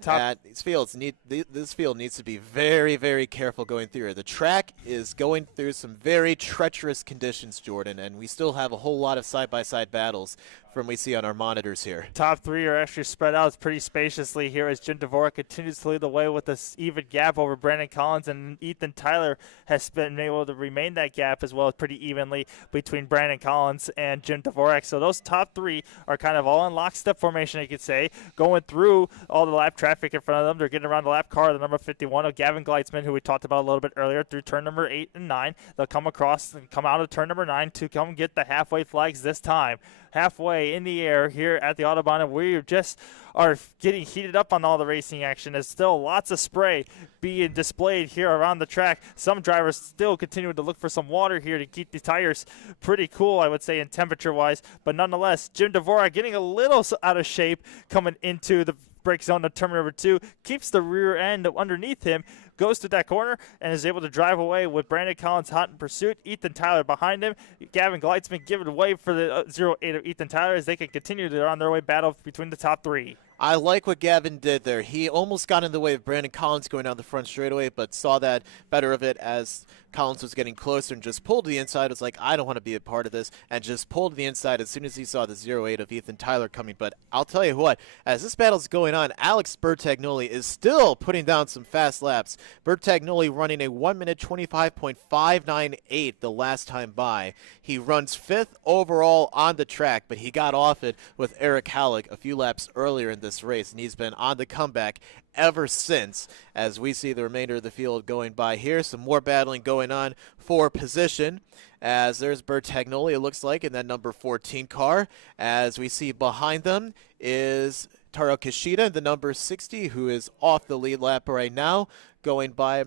This field needs to be very, very careful going through it. The track is going through some very treacherous conditions, Jordan, and we still have a whole lot of side-by-side battles from we see on our monitors here. Top 3 are actually spread out pretty spaciously here as Jim Dvorak continues to lead the way with this even gap over Brandon Collins, and Ethan Tyler has been able to remain that gap as well pretty evenly between Brandon Collins and Jim Dvorak. So those top 3 are kind of all in lockstep formation, you could say, going through all the lap traffic in front of them. They're getting around the lap car, the number 51 of Gavin Gleitzman, who we talked about a little bit earlier, through turn number 8 and 9. They'll come across and come out of turn number 9 to come get the halfway flags this time. Halfway in the air here at the Autobahn, and we just are getting heated up on all the racing action. There's still lots of spray being displayed here around the track. Some drivers still continuing to look for some water here to keep the tires pretty cool, I would say, in temperature-wise. But nonetheless, Jim Dvorak getting a little out of shape coming into the breaks on the turn number 2, keeps the rear end underneath him, goes to that corner, and is able to drive away with Brandon Collins hot in pursuit. Ethan Tyler behind him. Gavin Gleitzman giving away for the 0-8 of Ethan Tyler as they can continue their on their way battle between the top 3. I like what Gavin did there. He almost got in the way of Brandon Collins going down the front straightaway, but saw that better of it as Collins was getting closer and just pulled to the inside. Was like, I don't want to be a part of this, and just pulled to the inside as soon as he saw the 0-8 of Ethan Tyler coming. But I'll tell you what, as this battle's going on, Alex Bertagnoli is still putting down some fast laps. Bertagnoli running a 1 minute 25.598 the last time by. He runs 5th overall on the track, but he got off it with Eric Halleck a few laps earlier in this race, and he's been on the comeback ever since. As we see the remainder of the field going by here, some more battling going on for position, as there's Bertagnoli, it looks like, in that number 14 car. As we see behind them is Taro Kishida, the number 60, who is off the lead lap right now, going by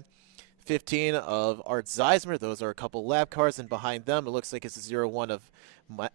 15 of Art Zeismer. Those are a couple lap cars, and behind them it looks like it's a 0-1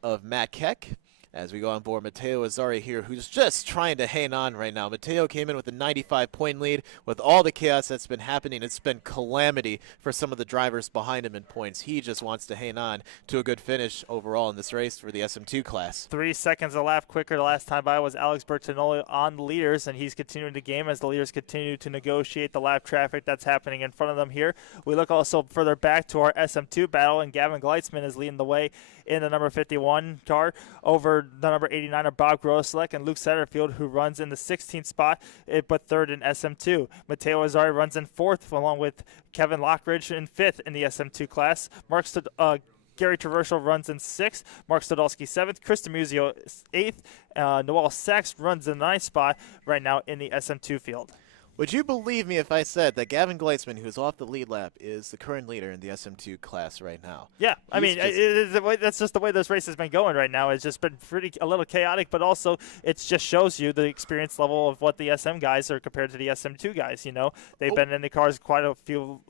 of Matt Keck. As we go on board, Matteo Azzari here, who's just trying to hang on right now. Matteo came in with a 95-point lead. With all the chaos that's been happening, it's been calamity for some of the drivers behind him in points. He just wants to hang on to a good finish overall in this race for the SM2 class. 3 seconds a lap quicker the last time by was Alex Bertagnoli on the leaders, and he's continuing the game as the leaders continue to negotiate the lap traffic that's happening in front of them here. We look also further back to our SM2 battle, and Gavin Gleitzman is leading the way in the number 51 car over the number 89 of Bob Grosselec and Luke Satterfield, who runs in the 16th spot, but 3rd in SM2. Matteo Azzari runs in 4th, along with Kevin Lockridge in 5th in the SM2 class. Gary Traversal runs in 6th, Mark Stodolski 7th, Chris DeMuzio 8th, Noel Sachs runs in the 9th spot right now in the SM2 field. Would you believe me if I said that Gavin Gleitzman, who is off the lead lap, is the current leader in the SM2 class right now? Yeah, I mean, that's just the way this race has been going right now. It's just been a little chaotic, but also it just shows you the experience level of what the SM guys are compared to the SM2 guys. You know, they've been in the cars quite a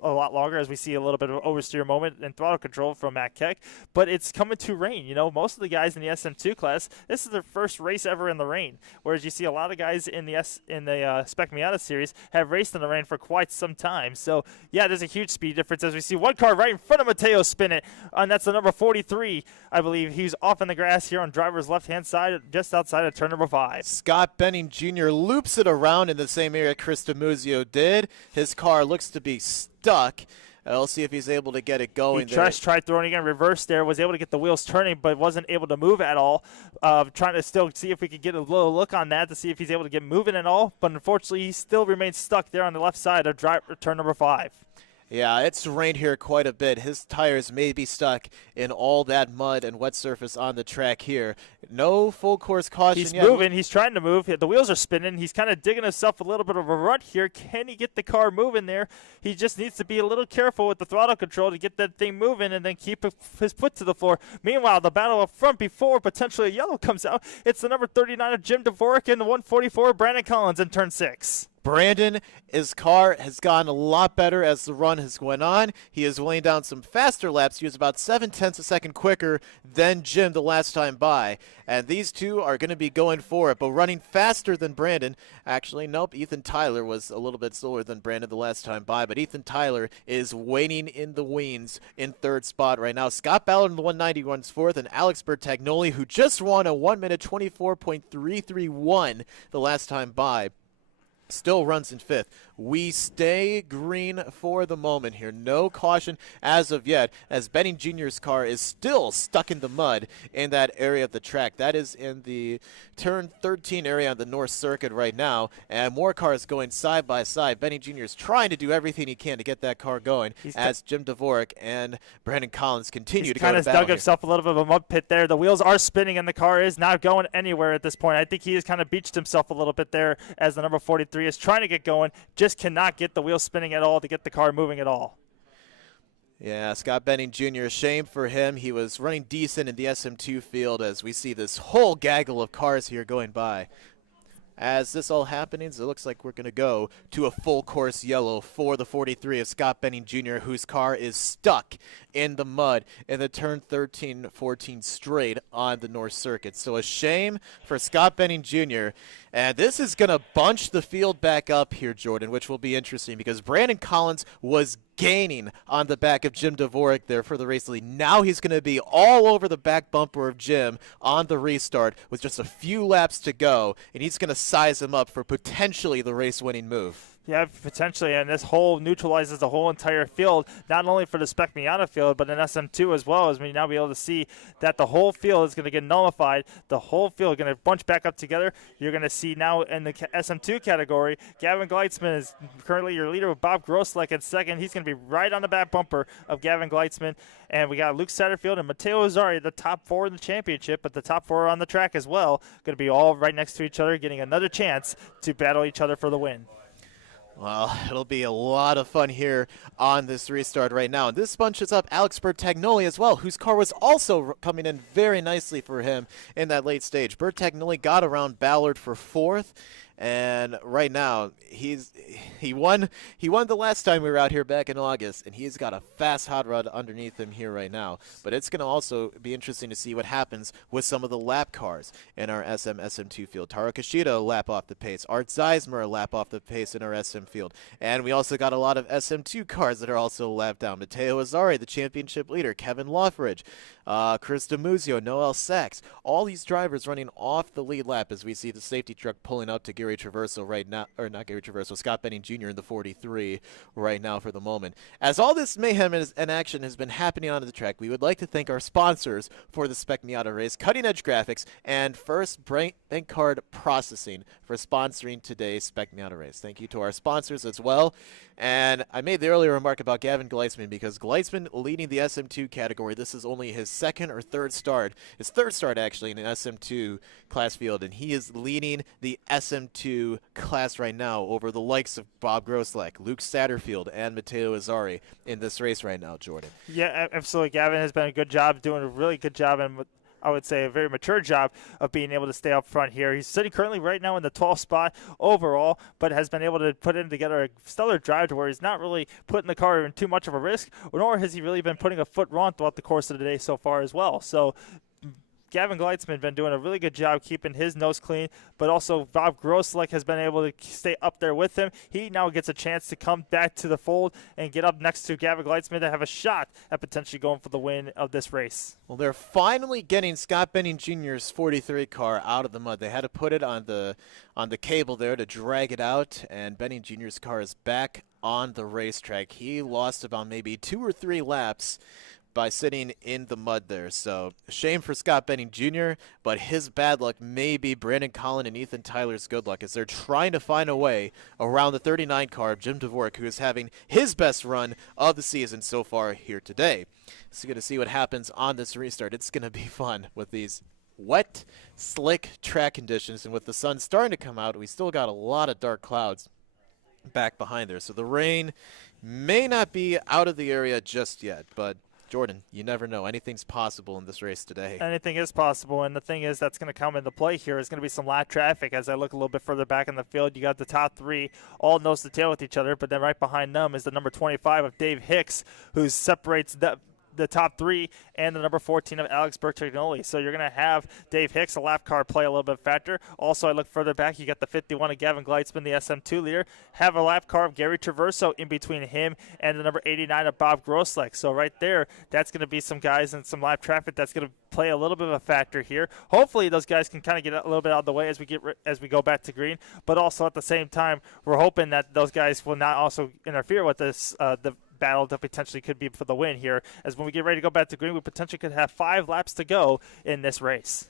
lot longer, as we see a little bit of oversteer moment and throttle control from Matt Keck. But it's coming to rain. You know, most of the guys in the SM2 class, this is their first race ever in the rain, whereas you see a lot of guys in the Spec Miata series have raced in the rain for quite some time. So, yeah, there's a huge speed difference as we see one car right in front of Matteo spin it, and that's the number 43, I believe. He's off in the grass here on driver's left-hand side, just outside of turn number 5. Scott Benning Jr. loops it around in the same area Chris DeMuzio did. His car looks to be stuck. We'll see if he's able to get it going. He tried throwing again, reverse there, was able to get the wheels turning, but wasn't able to move at all. Trying to still see if we could get a little look on that to see if he's able to get moving at all, but unfortunately he still remains stuck there on the left side of turn number 5. Yeah, it's rained here quite a bit. His tires may be stuck in all that mud and wet surface on the track here. No full course caution yet. He's yet. moving. He's trying to move. The wheels are spinning. He's kind of digging himself a little bit of a rut here. Can he get the car moving there? He just needs to be a little careful with the throttle control to get that thing moving and then keep his foot to the floor. Meanwhile, the battle up front before potentially a yellow comes out. It's the number 39 of Jim Dvorak and the 144 of Brandon Collins in turn 6. Brandon, his car has gotten a lot better as the run has went on. He is laying down some faster laps. He was about 0.7 a second quicker than Jim the last time by. And these two are going to be going for it, but running faster than Brandon. Actually, nope, Ethan Tyler was a little bit slower than Brandon the last time by, but Ethan Tyler is waiting in the wings in 3rd spot right now. Scott Ballard in the 190 runs 4th, and Alex Bertagnoli, who just won a 1 minute 24.331 the last time by, still runs in 5th. We stay green for the moment here. No caution as of yet, as Benning Jr.'s car is still stuck in the mud in that area of the track. That is in the turn 13 area on the North Circuit right now, and more cars going side by side. Benning Jr. is trying to do everything he can to get that car going as Jim Dvorak and Brandon Collins continue to go to battle. He's kind of dug himself a little bit of a mud pit there. The wheels are spinning and the car is not going anywhere at this point. I think he has kind of beached himself a little bit there as the number 43 is trying to get going, just cannot get the wheels spinning at all to get the car moving at all. Yeah, Scott Benning Jr., shame for him. He was running decent in the SM2 field as we see this whole gaggle of cars here going by. As this all happens, it looks like we're going to go to a full course yellow for the 43 of Scott Benning Jr., whose car is stuck in the mud in the turn 13-14 straight on the North Circuit. So a shame for Scott Benning Jr. And this is going to bunch the field back up here, Jordan, which will be interesting because Brandon Collins was gaining on the back of Jim Dvorak there for the race lead. Now he's going to be all over the back bumper of Jim on the restart with just a few laps to go, and he's going to size him up for potentially the race-winning move. Yeah, potentially, and this whole neutralizes the whole entire field, not only for the Spec Miata field, but in SM2 as well, as we now be able to see that the whole field is going to get nullified. The whole field is going to bunch back up together. You're going to see now in the SM2 category, Gavin Gleitzman is currently your leader with Bob Grosslek in second. He's going to be right on the back bumper of Gavin Gleitzman, and we got Luke Satterfield and Matteo Azzari, the top four in the championship, but the top four on the track as well, going to be all right next to each other, getting another chance to battle each other for the win. Well, it'll be a lot of fun here on this restart right now. And this bunches up Alex Bertagnoli as well, whose car was also coming in very nicely for him in that late stage. Bertagnoli got around Ballard for fourth. And right now, he won the last time we were out here back in August, and he's got a fast hot rod underneath him here right now. But it's going to also be interesting to see what happens with some of the lap cars in our SM2 field. Taro Kishida a lap off the pace. Art Zeismer a lap off the pace in our SM field. And we also got a lot of SM2 cars that are also a lap down. Matteo Azzari, the championship leader. Kevin Lothridge, Chris DiMuzio, Noel Sachs. All these drivers running off the lead lap as we see the safety truck pulling up to Gary Traverso right now, or not Gary Traverso, Scott Benning Jr. in the 43 right now for the moment. As all this mayhem and action has been happening on the track, we would like to thank our sponsors for the Spec Miata race, Cutting Edge Graphics and First Bank Card Processing for sponsoring today's Spec Miata race. Thank you to our sponsors as well. And I made the earlier remark about Gavin Gleitzman because Gleitzman leading the SM2 category. This is only his second or third start. His third start actually in an SM2 class field, and he is leading the SM2 class right now over the likes of Bob Grosslek, Luke Satterfield, and Matteo Azzari in this race right now, Jordan. Yeah, absolutely. Gavin has been a good job, doing a really good job, and I would say a very mature job of being able to stay up front here. He's sitting currently right now in the 12th spot overall, but has been able to put in together a stellar drive to where he's not really putting the car in too much of a risk, nor has he really been putting a foot wrong throughout the course of the day so far as well. So Gavin Gleitzman been doing a really good job keeping his nose clean, but also Bob Grosslek has been able to stay up there with him. He now gets a chance to come back to the fold and get up next to Gavin Gleitzman to have a shot at potentially going for the win of this race. Well, they're finally getting Scott Benning Jr.'s 43 car out of the mud. They had to put it on the cable there to drag it out, and Benning Jr.'s car is back on the racetrack. He lost about maybe 2 or 3 laps by sitting in the mud there. So, shame for Scott Benning Jr., but his bad luck may be Brandon Collin and Ethan Tyler's good luck as they're trying to find a way around the 39 car of Jim Dvorak, who is having his best run of the season so far here today. So, going to see what happens on this restart. It's going to be fun with these wet, slick track conditions, and with the sun starting to come out, we still got a lot of dark clouds back behind there. So, the rain may not be out of the area just yet, but Jordan, you never know. Anything's possible in this race today. Anything is possible, and the thing is that's going to come into play here is going to be some lap traffic. As I look a little bit further back in the field, you got the top 3 all nose to tail with each other, but then right behind them is the number 25 of Dave Hicks, who separates the top 3 and the number 14 of Alex Bertagnoli. So you're going to have Dave Hicks, a lap car, play a little bit factor. Also, I look further back, you got the 51 of Gavin Gleitzman, the SM2 leader. Have a lap car of Gary Traverso in between him and the number 89 of Bob Grosslek. So right there, that's going to be some guys and some lap traffic that's going to play a little bit of a factor here. Hopefully those guys can kind of get a little bit out of the way as we go back to green, but also at the same time, we're hoping that those guys will not also interfere with this the battle that potentially could be for the win here, as when we get ready to go back to green, we potentially could have 5 laps to go in this race.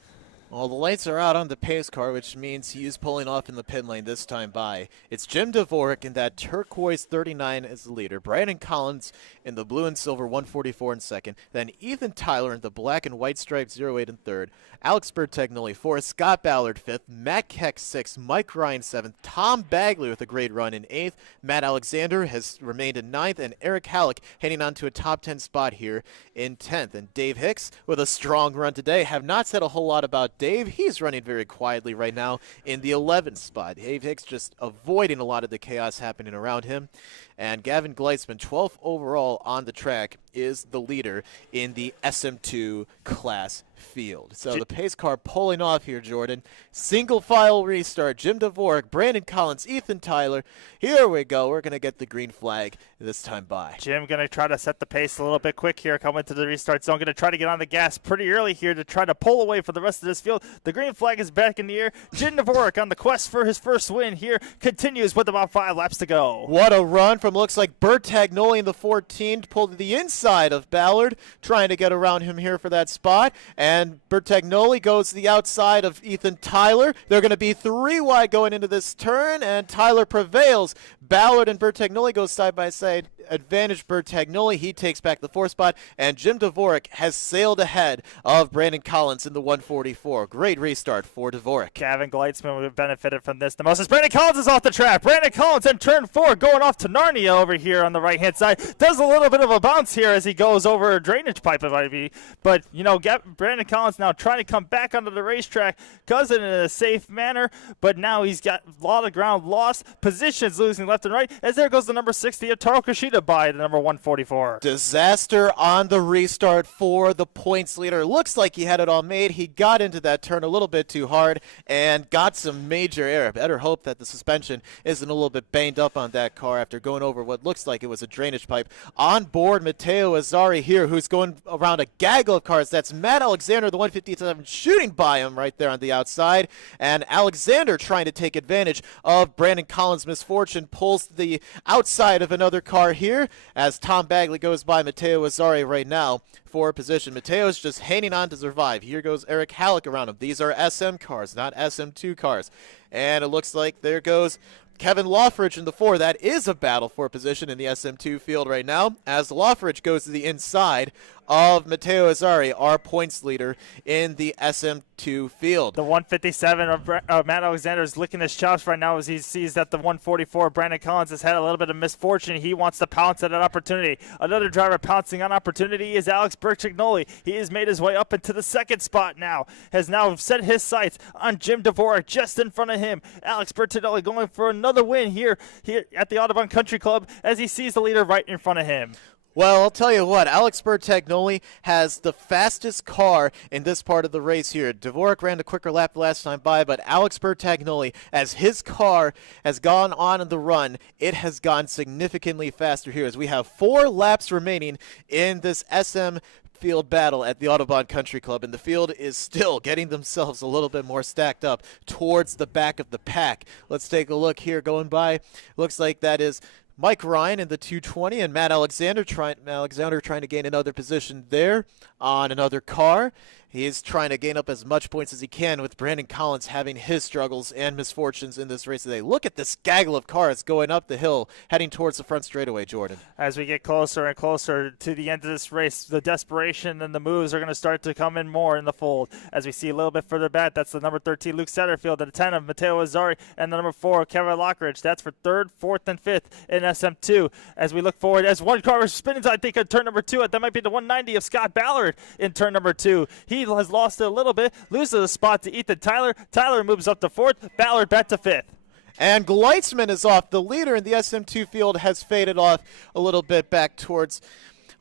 Well, the lights are out on the pace car, which means he is pulling off in the pit lane this time by. It's Jim Dvorak in that turquoise 39 as the leader. Brandon Collins in the blue and silver 144 in second. Then Ethan Tyler in the black and white striped 08 in third. Alex Bertagnoli fourth. Scott Ballard fifth. Matt Keck sixth. Mike Ryan seventh. Tom Bagley with a great run in eighth. Matt Alexander has remained in ninth. And Eric Halleck heading on to a top 10 spot here in 10th. And Dave Hicks with a strong run today. Have not said a whole lot about Dave. He's running very quietly right now in the 11th spot. Dave Hicks just avoiding a lot of the chaos happening around him. And Gavin Gleitzman, 12th overall on the track is the leader in the SM2 class field. So the pace car pulling off here, Jordan. Single file restart. Jim Dvorak, Brandon Collins, Ethan Tyler. Here we go. We're going to get the green flag this time by. Jim going to try to set the pace a little bit quick here, coming to the restart zone. Going to try to get on the gas pretty early here to try to pull away for the rest of this field. The green flag is back in the air. Jim Dvorak on the quest for his first win here continues with about 5 laps to go. What a run from, looks like Bert Tagnoli in the 14, pulled to the inside of Ballard, trying to get around him here for that spot. And Bertagnoli goes to the outside of Ethan Tyler. They're going to be 3 wide going into this turn, and Tyler prevails. Ballard and Bertagnoli go side by side. Advantage Bertagnoli. He takes back the 4th spot, and Jim Dvorak has sailed ahead of Brandon Collins in the 144. Great restart for Dvorak. Gavin Gleitzman would have benefited from this the most as Brandon Collins is off the track. Brandon Collins in turn 4 going off to Narnia over here on the right-hand side. Does a little bit of a bounce here as he goes over a drainage pipe, it might be. But, you know, Brandon Collins now trying to come back onto the racetrack, does it in a safe manner, but now he's got a lot of ground lost, positions losing left and right, as there goes the number 60 of Taro Kushida by the number 144. Disaster on the restart for the points leader. Looks like he had it all made. He got into that turn a little bit too hard and got some major error. Better hope that the suspension isn't a little bit banged up on that car after going over what looks like it was a drainage pipe. On board, Matteo Azzari here, who's going around a gaggle of cars. That's Matt Alexander, the 157, shooting by him right there on the outside. And Alexander trying to take advantage of Brandon Collins' misfortune, pulls to the outside of another car here as Tom Bagley goes by Matteo Azzari right now for position. Mateo's just hanging on to survive. Here goes Eric Halleck around him. These are SM cars, not SM2 cars. And it looks like there goes Kevin Loffridge in the 4. That is a battle for position in the SM2 field right now, as Loffridge goes to the inside of Matteo Azzari, our points leader in the SM2 field. The 157 of Matt Alexander is licking his chops right now as he sees that the 144, Brandon Collins, has had a little bit of misfortune. He wants to pounce at an opportunity. Another driver pouncing on opportunity is Alex Bertagnoli. He has made his way up into the 2nd spot now, has now set his sights on Jim Dvorak just in front of him. Alex Bertagnoli going for another win here at the Audubon Country Club as he sees the leader right in front of him. Well, I'll tell you what, Alex Bertagnoli has the fastest car in this part of the race here. Dvorak ran a quicker lap the last time by, but Alex Bertagnoli, as his car has gone on in the run, it has gone significantly faster here as we have 4 laps remaining in this SM field battle at the Audubon Country Club, and the field is still getting themselves a little bit more stacked up towards the back of the pack. Let's take a look here going by. Looks like that is Mike Ryan in the 220 and Matt Alexander trying to gain another position there on another car. He is trying to gain up as much points as he can, with Brandon Collins having his struggles and misfortunes in this race today. Look at this gaggle of cars going up the hill, heading towards the front straightaway, Jordan. As we get closer and closer to the end of this race, the desperation and the moves are going to start to come in more in the fold. As we see a little bit further back, that's the number 13, Luke Satterfield, the 10 of Matteo Azzari, and the number 4, Kevin Lockridge. That's for 3rd, 4th, and 5th in SM2. As we look forward, as one car is spinning, I think, on turn number 2, that might be the 190 of Scott Ballard in turn number 2. He has lost it a little bit, loses a spot to Ethan Tyler. Tyler moves up to 4th, Ballard back to 5th. And Gleitzman is off. The leader in the SM2 field has faded off a little bit back towards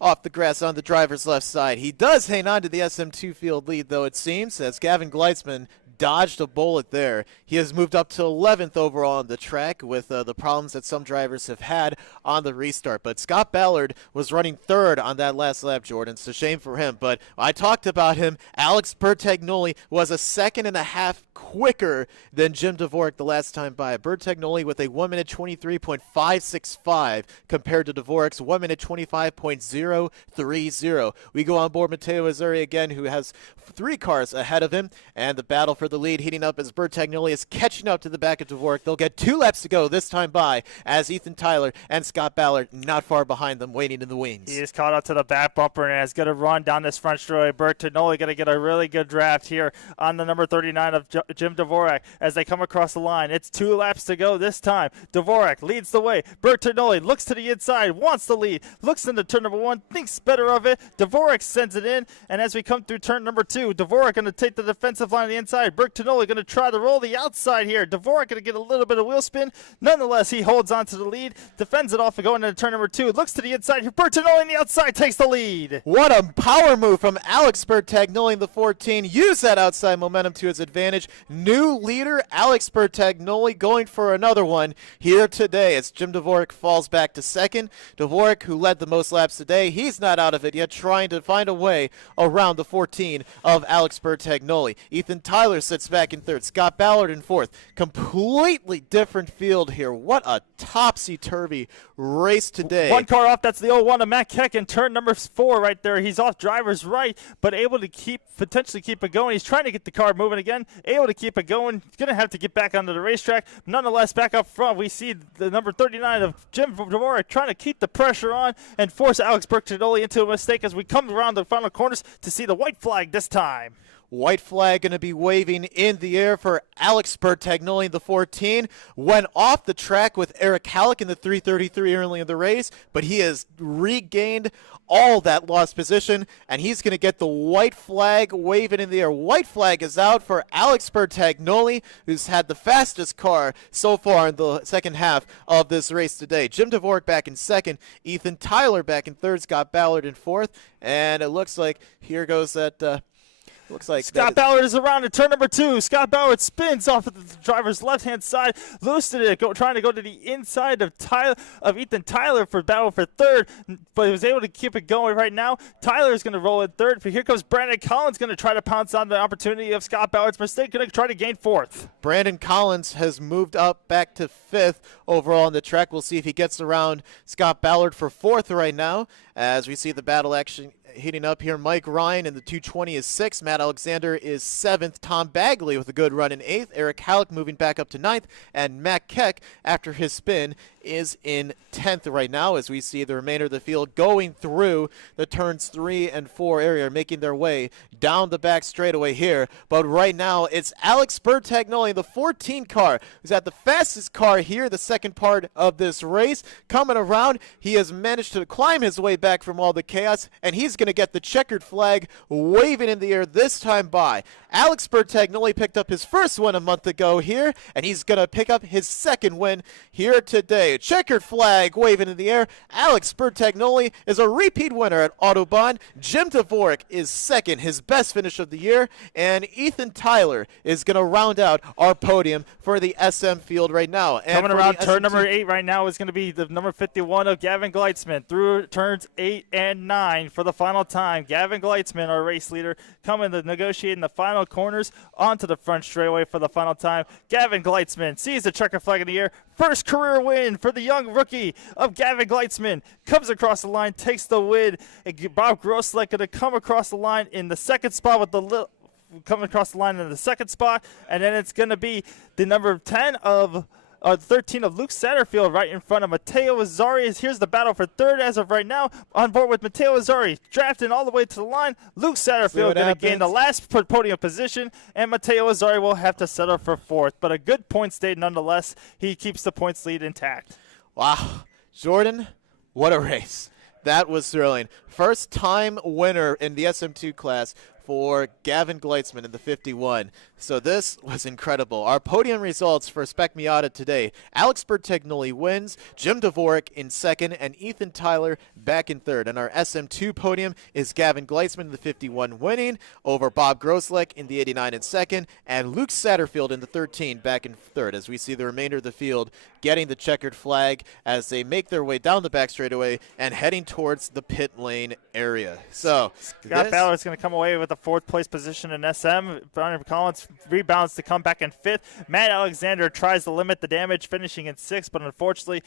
off the grass on the driver's left side. He does hang on to the SM2 field lead, though, it seems, as Gavin Gleitzman dodged a bullet there. He has moved up to 11th overall on the track with the problems that some drivers have had on the restart. But Scott Ballard was running 3rd on that last lap, Jordan. It's a shame for him. But I talked about him. Alex Bertagnoli was a 2.5 quicker than Jim Dvorak the last time by. Bertagnoli with a 1 minute 23.565 compared to Dvorak's 1 minute 25.030. We go on board Matteo Azzari again, who has 3 cars ahead of him, and the battle for the lead heating up as Bertagnoli is catching up to the back of Dvorak. They'll get 2 laps to go this time by, as Ethan Tyler and Scott Ballard not far behind them, waiting in the wings. He is caught up to the back bumper and is going to run down this front straightaway. Bertagnoli going to get a really good draft here on the number 39 of Jim Dvorak as they come across the line. It's 2 laps to go this time. Dvorak leads the way. Bertagnoli looks to the inside, wants the lead, looks into turn number 1, thinks better of it. Dvorak sends it in, and as we come through turn number 2, Dvorak going to take the defensive line on the inside. Bertagnoli going to try to roll the outside here. Dvorak going to get a little bit of wheel spin. Nonetheless, he holds on to the lead, defends it off and going into turn number 2. Looks to the inside. Bertagnoli on the outside takes the lead. What a power move from Alex Bertagnoli in the 14. Use that outside momentum to his advantage. New leader, Alex Bertagnoli, going for another one here today as Jim Dvorak falls back to second. Dvorak, who led the most laps today, he's not out of it yet, trying to find a way around the 14 of Alex Bertagnoli. Ethan Tyler sits back in third. Scott Ballard in fourth. Completely different field here. What a topsy-turvy race today. One car off, that's the 01 of Matt Keck in turn number 4 right there. He's off driver's right, but able to potentially keep it going. He's trying to get the car moving again, able to keep it going. He's going to have to get back onto the racetrack. Nonetheless, back up front, we see the number 39 of Jim Dvorak trying to keep the pressure on and force Alex Bertagnoli into a mistake as we come around the final corners to see the white flag this time. White flag going to be waving in the air for Alex Bertagnoli in the 14. Went off the track with Eric Halleck in the 333 early in the race, but he has regained all that lost position, and he's going to get the white flag waving in the air. White flag is out for Alex Bertagnoli, who's had the fastest car so far in the second half of this race today. Jim Dvorak back in second, Ethan Tyler back in third, Scott Ballard in fourth, and it looks like here goes that looks like Scott Ballard is around in turn number 2. Scott Ballard spins off of the driver's left-hand side, loosed it, trying to go to the inside of Ethan Tyler for battle for third, but he was able to keep it going right now. Tyler is going to roll in third, but here comes Brandon Collins going to try to pounce on the opportunity of Scott Ballard's mistake, going to try to gain fourth. Brandon Collins has moved up back to fifth overall on the track. We'll see if he gets around Scott Ballard for fourth right now as we see the battle action heating up here. Mike Ryan in the 220 is 6th. Matt Alexander is 7th. Tom Bagley with a good run in 8th. Eric Halleck moving back up to 9th. And Matt Keck, after his spin, is in 10th right now as we see the remainder of the field going through the turns 3 and 4 area, making their way down the back straightaway here. But right now, it's Alex Bertagnoli, the 14 car, who's at the fastest car here, the second part of this race. Coming around, he has managed to climb his way back from all the chaos, and he's going to get the checkered flag waving in the air this time by. Alex Bertagnoli picked up his first win a month ago here, and he's going to pick up his second win here today. Checkered flag waving in the air. Alex Bertagnoli is a repeat winner at Autobahn. Jim Dvorak is second, his best finish of the year, and Ethan Tyler is going to round out our podium for the SM field right now. And coming around turn number 8 right now is going to be the number 51 of Gavin Gleitzman through turns 8 and 9 for the final time. Gavin Gleitzman, our race leader, coming to negotiate in the final corners onto the front straightaway for the final time. Gavin Gleitzman sees the checker flag in the air. First career win for the young rookie of Gavin Gleitzman. Comes across the line, takes the win. And Bob Grosslek going to come across the line in the second spot with the coming across the line in the second spot. And then it's going to be the number 10 of 13 of Luke Satterfield right in front of Matteo Azzari. Here's the battle for third as of right now. On board with Matteo Azzari, drafting all the way to the line. Luke Satterfield going to gain the last podium position, and Matteo Azzari will have to settle for fourth. But a good points day nonetheless. He keeps the points lead intact. Wow. Jordan, what a race. That was thrilling. First time winner in the SM2 class for Gavin Gleitzman in the 51. So this was incredible. Our podium results for Spec Miata today. Alex Bertagnoli wins, Jim Dvorak in second, and Ethan Tyler back in third. And our SM2 podium is Gavin Gleitzman in the 51 winning over Bob Grosslek in the 89 in second, and Luke Satterfield in the 13 back in third, as we see the remainder of the field getting the checkered flag as they make their way down the back straightaway and heading towards the pit lane area. So Scott Ballard's going to come away with a fourth place position in SM. Brandon Collins rebounds to come back in fifth. Matt Alexander tries to limit the damage, finishing in sixth, but unfortunately,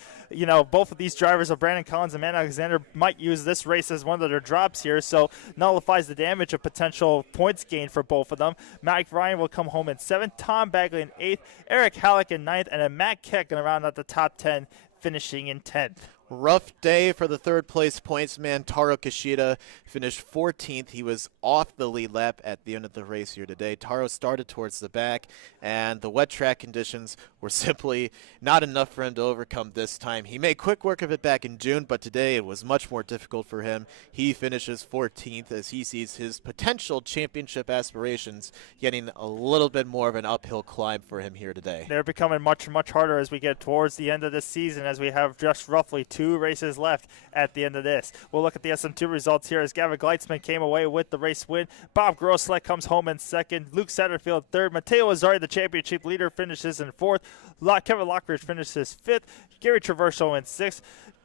both of these drivers of Brandon Collins and Matt Alexander might use this race as one of their drops here, so nullifies the damage of potential points gained for both of them. Mike Ryan will come home in seventh, Tom Bagley in eighth, Eric Halleck in ninth, and then Matt Keck going to round out the top 10, finishing in 10th. Rough day for the third place points man. Taro Kishida finished 14th. He was off the lead lap at the end of the race here today. Taro started towards the back, and the wet track conditions were simply not enough for him to overcome this time. He made quick work of it back in June, but today it was much more difficult for him. He finishes 14th as he sees his potential championship aspirations getting a little bit more of an uphill climb for him here today. They're becoming much, much harder as we get towards the end of this season, as we have just roughly 2 races left at the end of this. We'll look at the SM2 results here as Gavin Gleitzman came away with the race win. Bob Grosslek comes home in second. Luke Satterfield third. Matteo Azzari, the championship leader, finishes in fourth. Kevin Lockridge finishes fifth. Gary Traverso in sixth.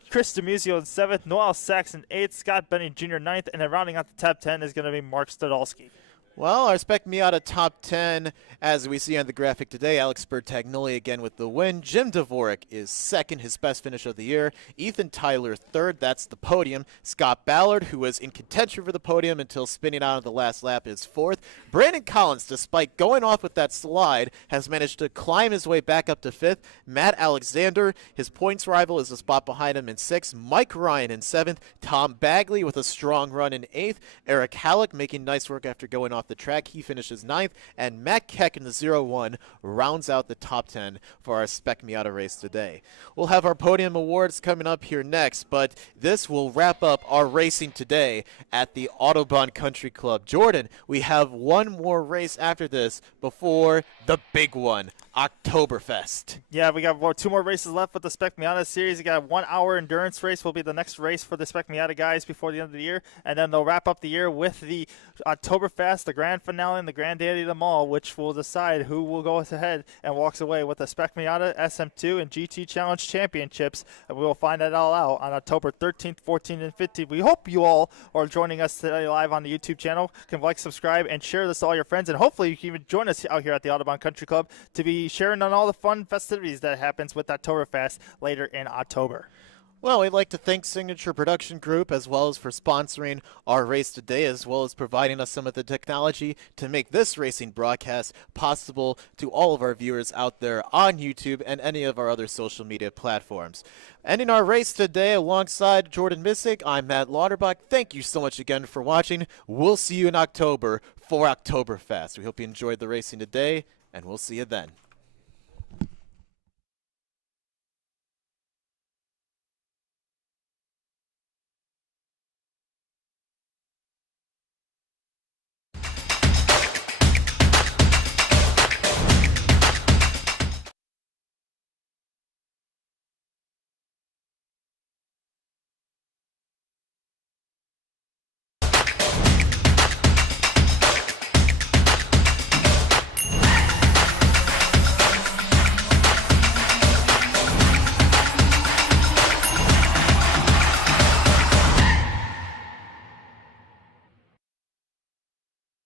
Chris DeMuzio in seventh. Noel Sachs in eighth. Scott Benning Jr. ninth. And then rounding out the top 10 is going to be Mark Stadolski. Well, our Spec Miata top 10, as we see on the graphic today, Alex Bertagnoli again with the win. Jim Dvorak is second, his best finish of the year. Ethan Tyler third, that's the podium. Scott Ballard, who was in contention for the podium until spinning out of the last lap, is fourth. Brandon Collins, despite going off with that slide, has managed to climb his way back up to fifth. Matt Alexander, his points rival, is a spot behind him in sixth. Mike Ryan in seventh. Tom Bagley with a strong run in eighth. Eric Halleck making nice work after going off the track. He finishes ninth, and Matt Keck in the 0-1 rounds out the top 10 for our Spec Miata race today. We'll have our podium awards coming up here next, but this will wrap up our racing today at the Autobahn Country Club. Jordan, we have one more race after this before the big one, Oktoberfest. Yeah, we got 2 more races left with the Spec Miata series. We got a 1-hour endurance race will be the next race for the Spec Miata guys before the end of the year, and then they'll wrap up the year with the Oktoberfest, the grand finale, and the granddaddy of them all, which will decide who will go ahead and walks away with the Spec Miata, SM2, and GT Challenge championships. And we will find that all out on October 13th, 14th, and 15th. We hope you all are joining us today live on the YouTube channel. You can like, subscribe, and share this to all your friends. And hopefully you can even join us out here at the Autobahn Country Club to be sharing on all the fun festivities that happens with Oktoberfest later in October. Well, we'd like to thank Signature Production Group as well as for sponsoring our race today, as well as providing us some of the technology to make this racing broadcast possible to all of our viewers out there on YouTube and any of our other social media platforms. Ending our race today alongside Jordan Missick, I'm Matt Lauterbach. Thank you so much again for watching. We'll see you in October for Oktoberfest. We hope you enjoyed the racing today, and we'll see you then.